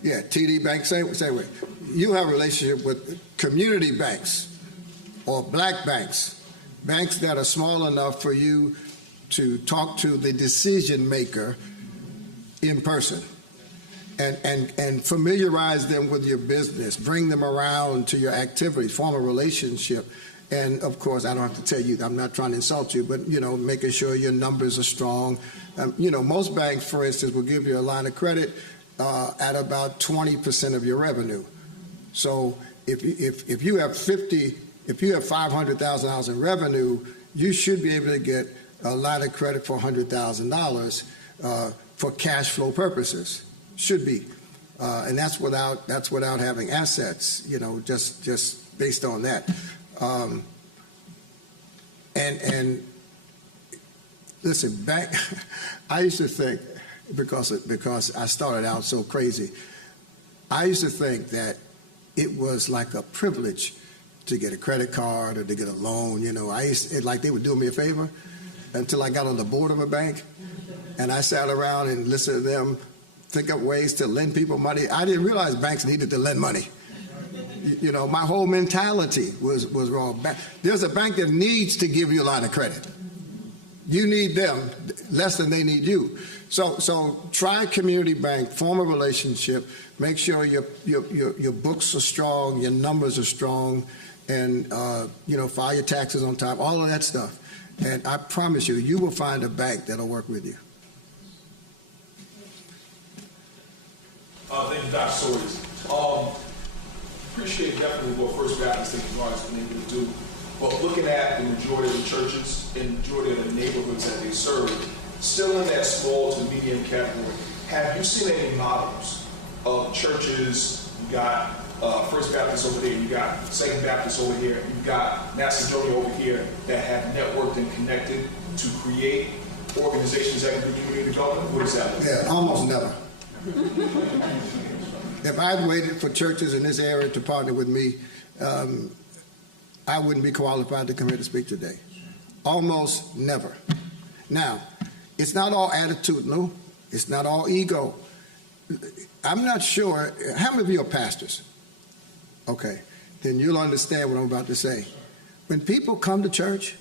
TD Bank, same way. You have a relationship with community banks or black banks, banks that are small enough for you to talk to the decision maker in person and familiarize them with your business, bring them around to your activities, form a relationship. And of course, I don't have to tell you, I'm not trying to insult you, but making sure your numbers are strong. Most banks, for instance, will give you a line of credit at about 20% of your revenue. So if you have $500,000 in revenue, you should be able to get a line of credit for $100,000 for cash flow purposes. Should be, and that's without having assets. Just based on that. And listen, back, I used to think, because I started out so crazy, I used to think that it was like a privilege to get a credit card or to get a loan. Like they were doing me a favor, until I got on the board of a bank, and I sat around and listened to them think up ways to lend people money. I didn't realize banks needed to lend money. My whole mentality was wrong. There's a bank that needs to give you a line of credit. You need them less than they need you. So try community bank, form a relationship, make sure your books are strong, your numbers are strong, and file your taxes on time, all of that stuff. And I promise you, you will find a bank that'll work with you. Thank you, Dr. Soaries. Appreciate definitely what First Baptist has been able to do. But looking at the majority of the churches and majority of the neighborhoods that they serve, still in that small to medium category, have you seen any models of churches? You got First Baptist over there, you got Second Baptist over here, you got Macedonia over here, that have networked and connected to create organizations that can do community development? What is that? Yeah, almost never. If I'd waited for churches in this area to partner with me, I wouldn't be qualified to come here to speak today. Almost never. Now, it's not all attitudinal. It's not all ego. I'm not sure. How many of you are pastors? Okay. Then you'll understand what I'm about to say. When people come to church,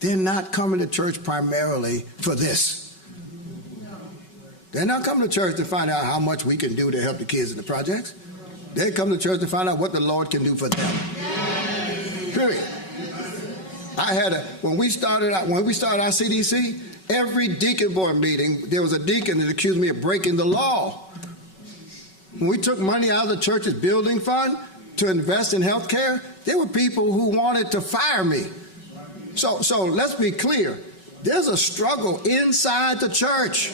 they're not coming to church primarily for this. They're not coming to church to find out how much we can do to help the kids in the projects. They come to church to find out what the Lord can do for them. Period. When we started our CDC, every deacon board meeting, there was a deacon that accused me of breaking the law. When we took money out of the church's building fund to invest in health care, There were people who wanted to fire me. So let's be clear. There's a struggle inside the church.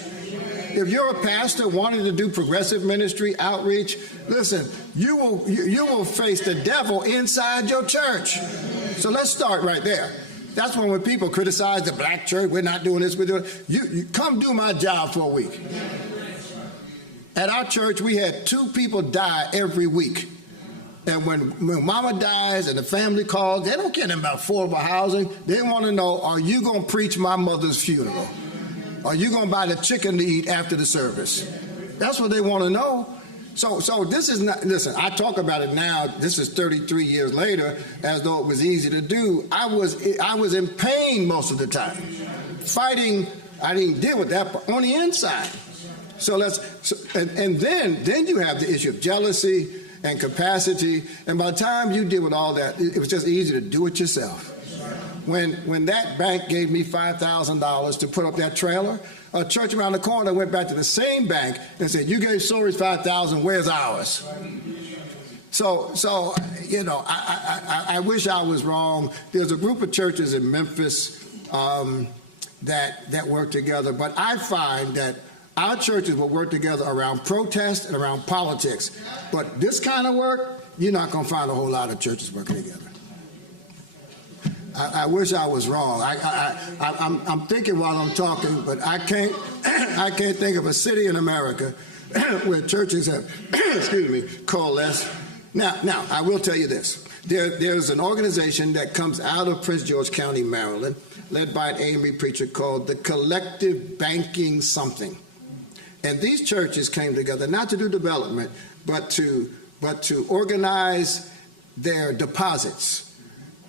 If you're a pastor wanting to do progressive ministry, outreach, listen, you will face the devil inside your church. So let's start right there. That's when people criticize the black church, we're not doing this, we're doing it. You come do my job for a week. At our church, we had 2 people die every week. And when mama dies and the family calls, they don't care about affordable housing. They want to know, are you going to preach my mother's funeral? Are you going to buy the chicken to eat after the service? That's what they want to know. So this is not, listen, I talk about it now, this is 33 years later, as though it was easy to do. I was in pain most of the time. Fighting, I didn't deal with that, but on the inside. And then you have the issue of jealousy and capacity, and by the time you deal with all that, it was just easy to do it yourself. When that bank gave me $5,000 to put up that trailer, a church around the corner went back to the same bank and said, you gave Soaries $5,000, where's ours? So you know, I wish I was wrong. There's a group of churches in Memphis that work together, but I find that our churches will work together around protest and around politics. But this kind of work, you're not going to find a whole lot of churches working together. I wish I was wrong. I'm thinking while I'm talking, but I can't think of a city in America where churches have, excuse me, coalesced. Now, I will tell you this. There's an organization that comes out of Prince George County, Maryland, led by an A&B preacher called the Collective Banking Something. And these churches came together not to do development, but to organize their deposits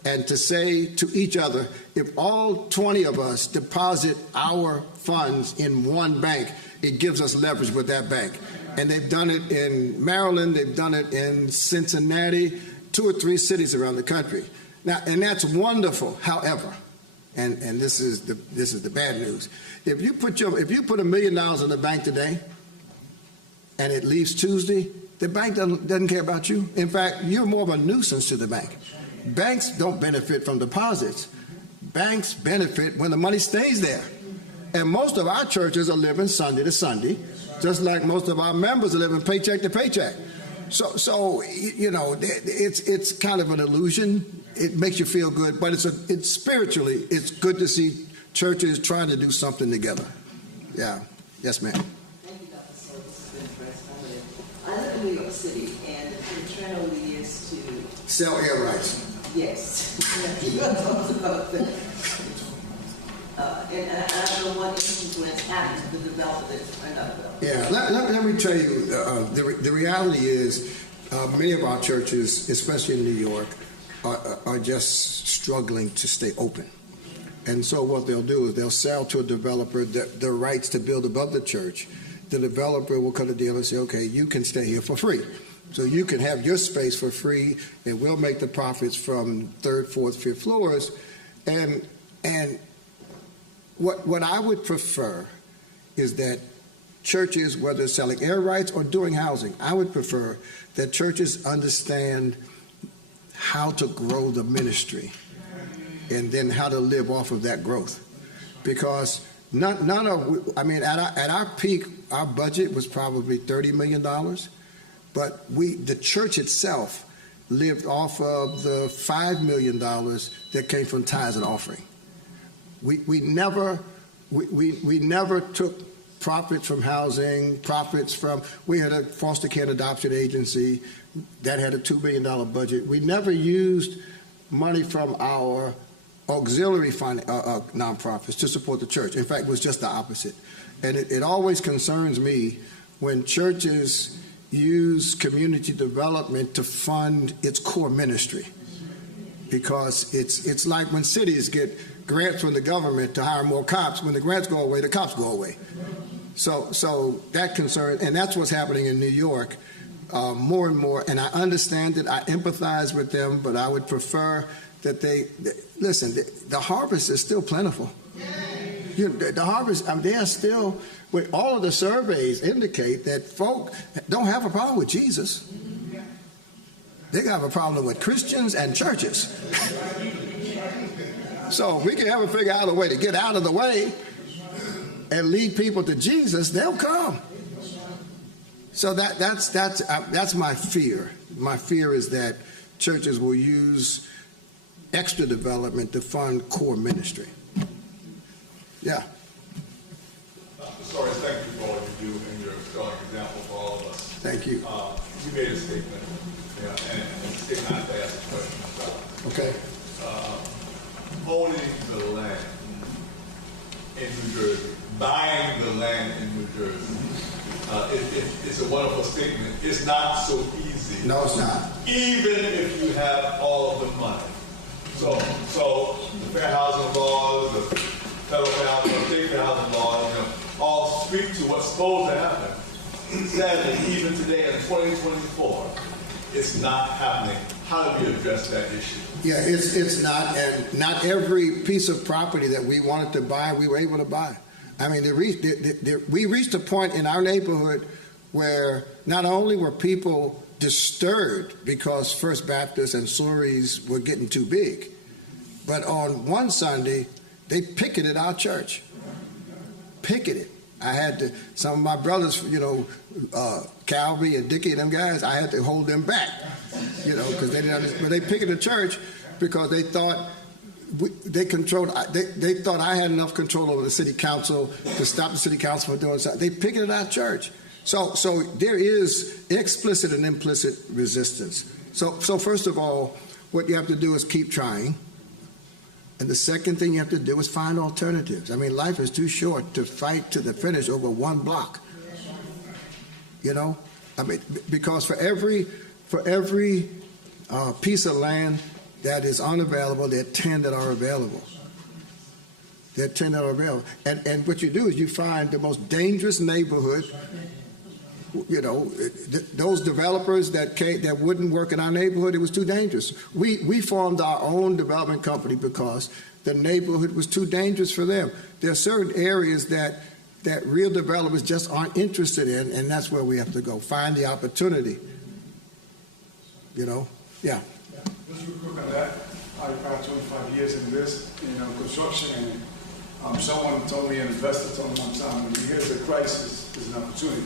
and to say to each other, if all 20 of us deposit our funds in one bank, it gives us leverage with that bank. And they've done it in Maryland, they've done it in Cincinnati, 2 or 3 cities around the country. Now, and that's wonderful. However, and this is the bad news. If you put $1 million in the bank today and it leaves Tuesday, the bank doesn't care about you. In fact, you're more of a nuisance to the bank. Banks don't benefit from deposits. Banks benefit when the money stays there. And most of our churches are living Sunday to Sunday, just like most of our members are living paycheck to paycheck. So you know, it's kind of an illusion. It makes you feel good, but it's spiritually, it's good to see churches trying to do something together. Yeah. Yes, ma'am. Thank you, Dr. Soaries. This has been transformative. I live in New York City, and the trend over the years to sell air rights. Yes. You talked about that. And I don't know what influence happened to the development or not development. Yeah, let me tell you, the reality is many of our churches, especially in New York, are just struggling to stay open. And so what they'll do is they'll sell to a developer the rights to build above the church. The developer will cut a deal and say, okay, you can stay here for free. So you can have your space for free, and we'll make the profits from 3rd, 4th, 5th floors. And what I would prefer is that churches, whether selling air rights or doing housing, I would prefer that churches understand how to grow the ministry and then how to live off of that growth. Because at our peak, our budget was probably $30 million. But the church itself lived off of the $5 million that came from tithes and offering. We never took profits from housing, we had a foster care and adoption agency that had a $2 billion budget. We never used money from our auxiliary nonprofits to support the church. In fact, it was just the opposite. And it always concerns me when churches use community development to fund its core ministry, because it's like when cities get grants from the government to hire more cops. When the grants go away, the cops go away. So that concern, and that's what's happening in New York more and more. And I understand it. I empathize with them, but I would prefer that listen. The harvest is still plentiful. The harvest, they are still. All of the surveys indicate that folk don't have a problem with Jesus. They have a problem with Christians and churches. So if we can ever figure out a way to get out of the way and lead people to Jesus, they'll come. So that's my fear. My fear is that churches will use extra development to fund core ministry. Yeah. Soaries, thank you for all you do and your strong example for all of us. Thank you. You made a statement, and a statement I have to ask a question about. Okay. Owning the land in New Jersey, buying the land in New Jersey. It's a wonderful statement. It's not so easy. No, it's not. Even if you have all of the money. So the fair housing laws, the federal fair housing laws, state fair housing laws, all speak to what's supposed to happen. Sadly, even today in 2024, it's not happening. How do we address that issue? Yeah, it's not, and not every piece of property that we wanted to buy, we were able to buy. I mean, we reached a point in our neighborhood where not only were people disturbed because First Baptist and Soaries were getting too big, but on one Sunday, they picketed our church. Picketed. I had to, some of my brothers, Calvary and Dickie and them guys, I had to hold them back, because they didn't understand. But they picketed the church because they thought they thought I had enough control over the city council to stop the city council from doing something. They picketed our church. So there is explicit and implicit resistance. So first of all, what you have to do is keep trying. And the second thing you have to do is find alternatives. I mean, life is too short to fight to the finish over one block. I mean, because for every piece of land that is unavailable, there are 10 that are available. There are 10 that are available. And what you do is you find the most dangerous neighborhood. Those developers that wouldn't work in our neighborhood, it was too dangerous. We formed our own development company because the neighborhood was too dangerous for them. There are certain areas that real developers just aren't interested in, and that's where we have to go. Find the opportunity. Yeah. Just real quick on that. I've got 25 years in this, construction, and someone told me, an investor told me one time, when he hears a crisis, there's an opportunity.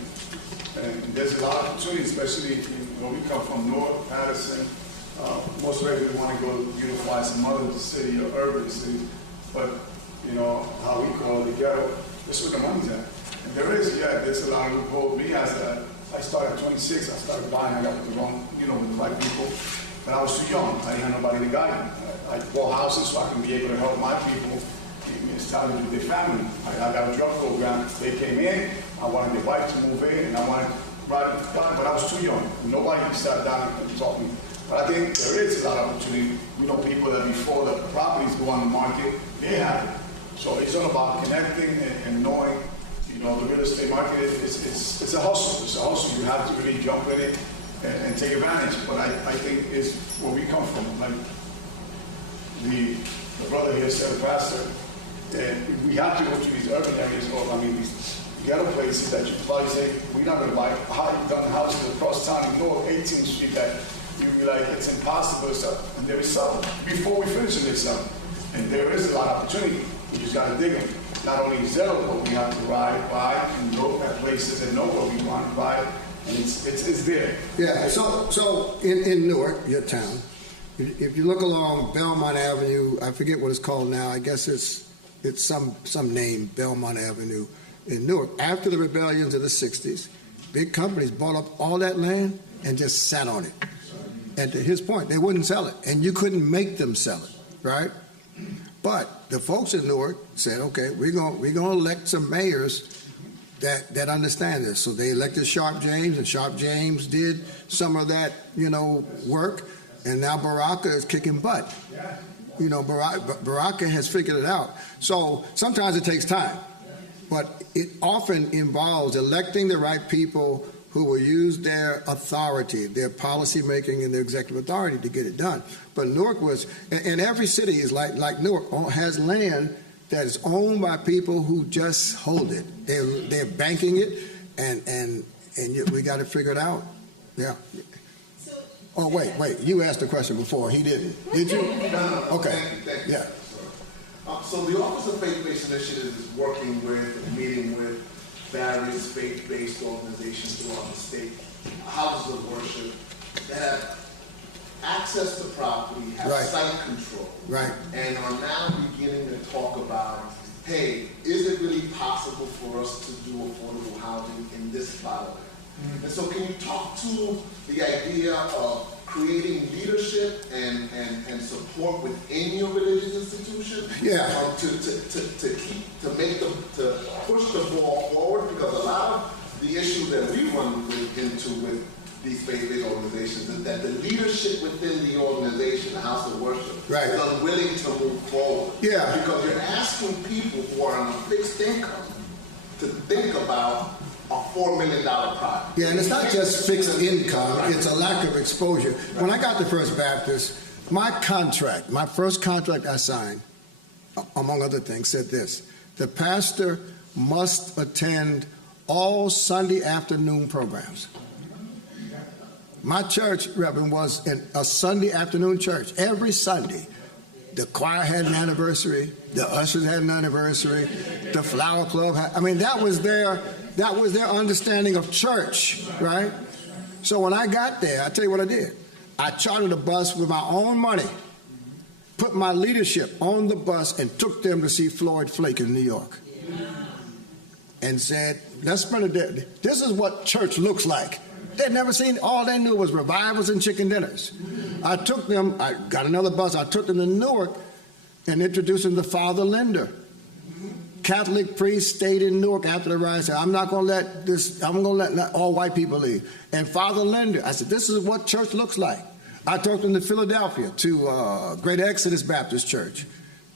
And there's a lot of opportunity, especially when we come from North Patterson. Most regularly want to go beautify some other city or urban city, but how we call it the ghetto, that's where the money's at. And there's a lot of loopholes. I started at 26, I started buying, I got with the wrong, with the right people, but I was too young. I didn't have nobody to guide me. I bought houses so I can be able to help my people establish with their family. I got a drug program. They came in. I wanted their wife to move in, and I wanted to ride, but I was too young. Nobody sat down and taught me. But I think there is a lot of opportunity. We know people that before the properties go on the market, they have it. So it's all about connecting and knowing, the real estate market it's a hustle. It's a hustle. You have to really jump in it and take advantage. But I think it's where we come from. Like the brother here said, the pastor, we have to go to these urban areas, these ghetto places that you probably say, we're not going to buy done houses across town in North 18th Street that you be like, it's impossible to sell. And there is some. Before we finish them, there's some. And there is a lot of opportunity. We just got to dig them. Not only zero, but we have to ride by and look at places and know where we want to buy it. And it's there. Yeah, so in Newark, your town, if you look along Belmont Avenue, I forget what it's called now, I guess it's some name, Belmont Avenue in Newark. After the rebellions of the 60s, big companies bought up all that land and just sat on it. And to his point, they wouldn't sell it, and you couldn't make them sell it, right? But the folks in Newark said, okay, we're gonna elect some mayors that understand this. So they elected Sharp James, and Sharp James did some of that, work, and now Baraka is kicking butt. Baraka has figured it out. So sometimes it takes time, but it often involves electing the right people who will use their authority, their policy making and their executive authority to get it done. But Newark was, and every city is like Newark, has land that is owned by people who just hold it. They're banking it, and we got to figure it out. Yeah. So Oh, wait. You asked the question before. He didn't. Did you? No. Okay. Thank you. Yeah. So the Office of Faith-Based Initiatives is working with and meeting with various faith-based organizations throughout the state, houses of worship that have access to property, have Right. site control, Right. and are now beginning to talk about, hey, is it really possible for us to do affordable housing in this spot of land? And so can you talk to the idea of creating leadership and support within your religious institution? Yeah. To push the ball forward, because a lot of the issues that we run into with these faith-based organizations is that the leadership within the organization, the house of worship, Right. is unwilling to move forward. Yeah. Because you're asking people who are on a fixed income to think about a $4 million project. Yeah, and it's not just fixed income, it's a lack of exposure. When I got to First Baptist, my first contract I signed, among other things, said this: the pastor must attend all Sunday afternoon programs. My church, Reverend, was in a Sunday afternoon church. Every Sunday, the choir had an anniversary, the ushers had an anniversary, the flower club had, that was their understanding of church, right? So when I got there, I tell you what I did. I chartered a bus with my own money, put my leadership on the bus, and took them to see Floyd Flake in New York. And said, let's spend a day. This is what church looks like. They'd never seen, all they knew was revivals and chicken dinners. I took them, I got another bus, I took them to Newark and introduced them to Father Linder. Catholic priest stayed in Newark after the riot, said, I'm going to let all white people leave. And Father Linder, I said, this is what church looks like. I took them to Philadelphia, to Great Exodus Baptist Church,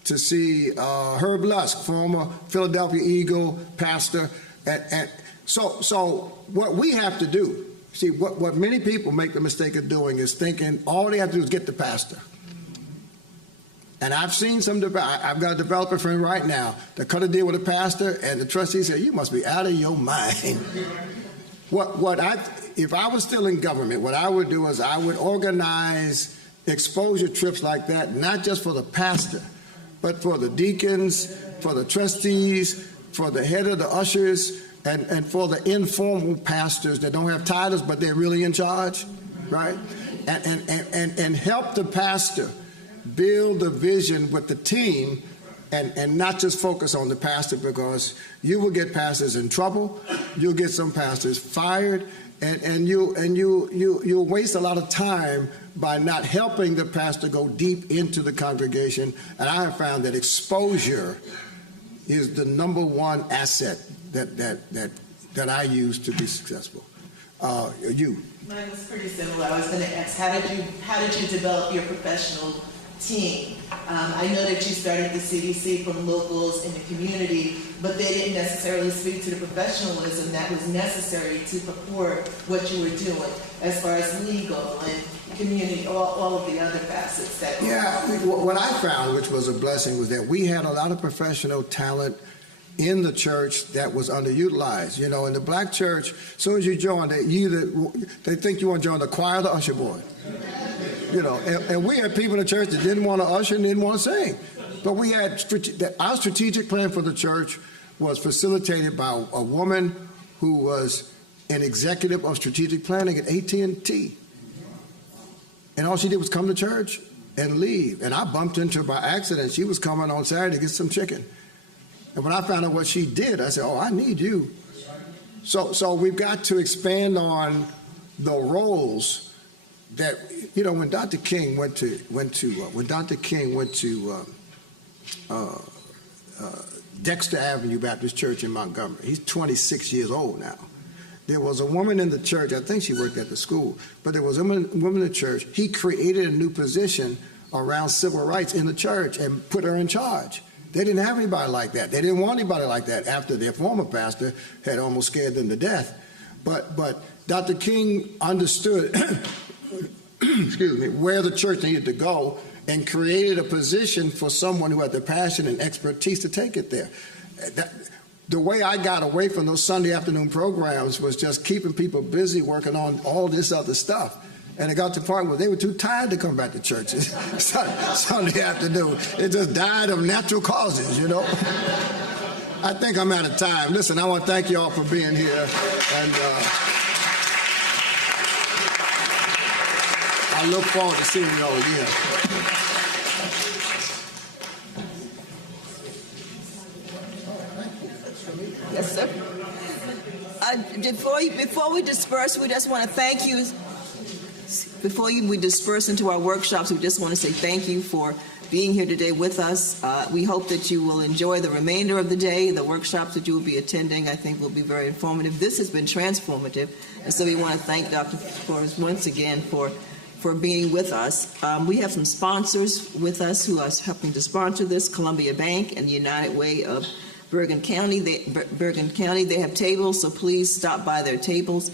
to see Herb Lusk, former Philadelphia Eagle pastor. And so what we have to do, see, what many people make the mistake of doing is thinking all they have to do is get the pastor. And I've seen I've got a developer friend right now that cut a deal with a pastor, and the trustee said, you must be out of your mind. If I was still in government, what I would do is I would organize exposure trips like that, not just for the pastor, but for the deacons, for the trustees, for the head of the ushers, and for the informal pastors that don't have titles, but they're really in charge, right? And help the pastor build the vision with the team, and not just focus on the pastor, because you will get pastors in trouble, you'll get some pastors fired, and you'll waste a lot of time by not helping the pastor go deep into the congregation. And I have found that exposure is the number one asset that I use to be successful. You? Mine was pretty similar. I was going to ask, how did you develop your professional team? I know that you started the CDC from locals in the community, but they didn't necessarily speak to the professionalism that was necessary to support what you were doing as far as legal and community, all of the other facets that. Yeah, what I found, which was a blessing, was that we had a lot of professional talent in the church that was underutilized. You know, in the black church, as soon as you join, they think you want to join the choir or the usher board. You know, and we had people in the church that didn't want to usher and didn't want to sing. But we had our strategic plan for the church was facilitated by a woman who was an executive of strategic planning at AT&T. And all she did was come to church and leave. And I bumped into her by accident. She was coming on Saturday to get some chicken. And when I found out what she did, I said, oh, I need you. So we've got to expand on the roles that, you know, when Dr. King went to Dexter Avenue Baptist Church in Montgomery. He's 26 years old now. There was a woman in the church, I think she worked at the school, but there was a woman in the church. He created a new position around civil rights in the church and put her in charge. They didn't have anybody like that. They didn't want anybody like that after their former pastor had almost scared them to death. But Dr. King understood excuse me, where the church needed to go and created a position for someone who had the passion and expertise to take it there. The way I got away from those Sunday afternoon programs was just keeping people busy working on all this other stuff. And it got to the point where they were too tired to come back to church Sunday afternoon. It just died of natural causes, you know. I think I'm out of time. Listen, I want to thank you all for being here. And I look forward to seeing you all again. Yes, sir. Before we disperse, we just want to thank you. Before we disperse into our workshops, we just want to say thank you for being here today with us. We hope that you will enjoy the remainder of the day. The workshops that you will be attending, I think, will be very informative. This has been transformative, and so we want to thank Dr. Forrest once again for being with us. We have some sponsors with us who are helping to sponsor this: Columbia Bank and United Way of Bergen County. They have tables, so please stop by their tables.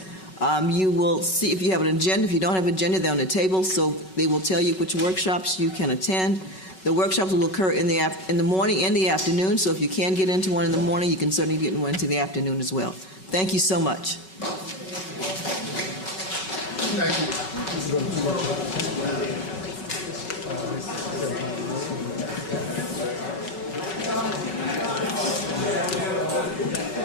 You will see if you have an agenda. If you don't have an agenda, they're on the table, so they will tell you which workshops you can attend. The workshops will occur in the morning and the afternoon, so if you can get into one in the morning, you can certainly get one into the afternoon as well. Thank you so much. Thank you.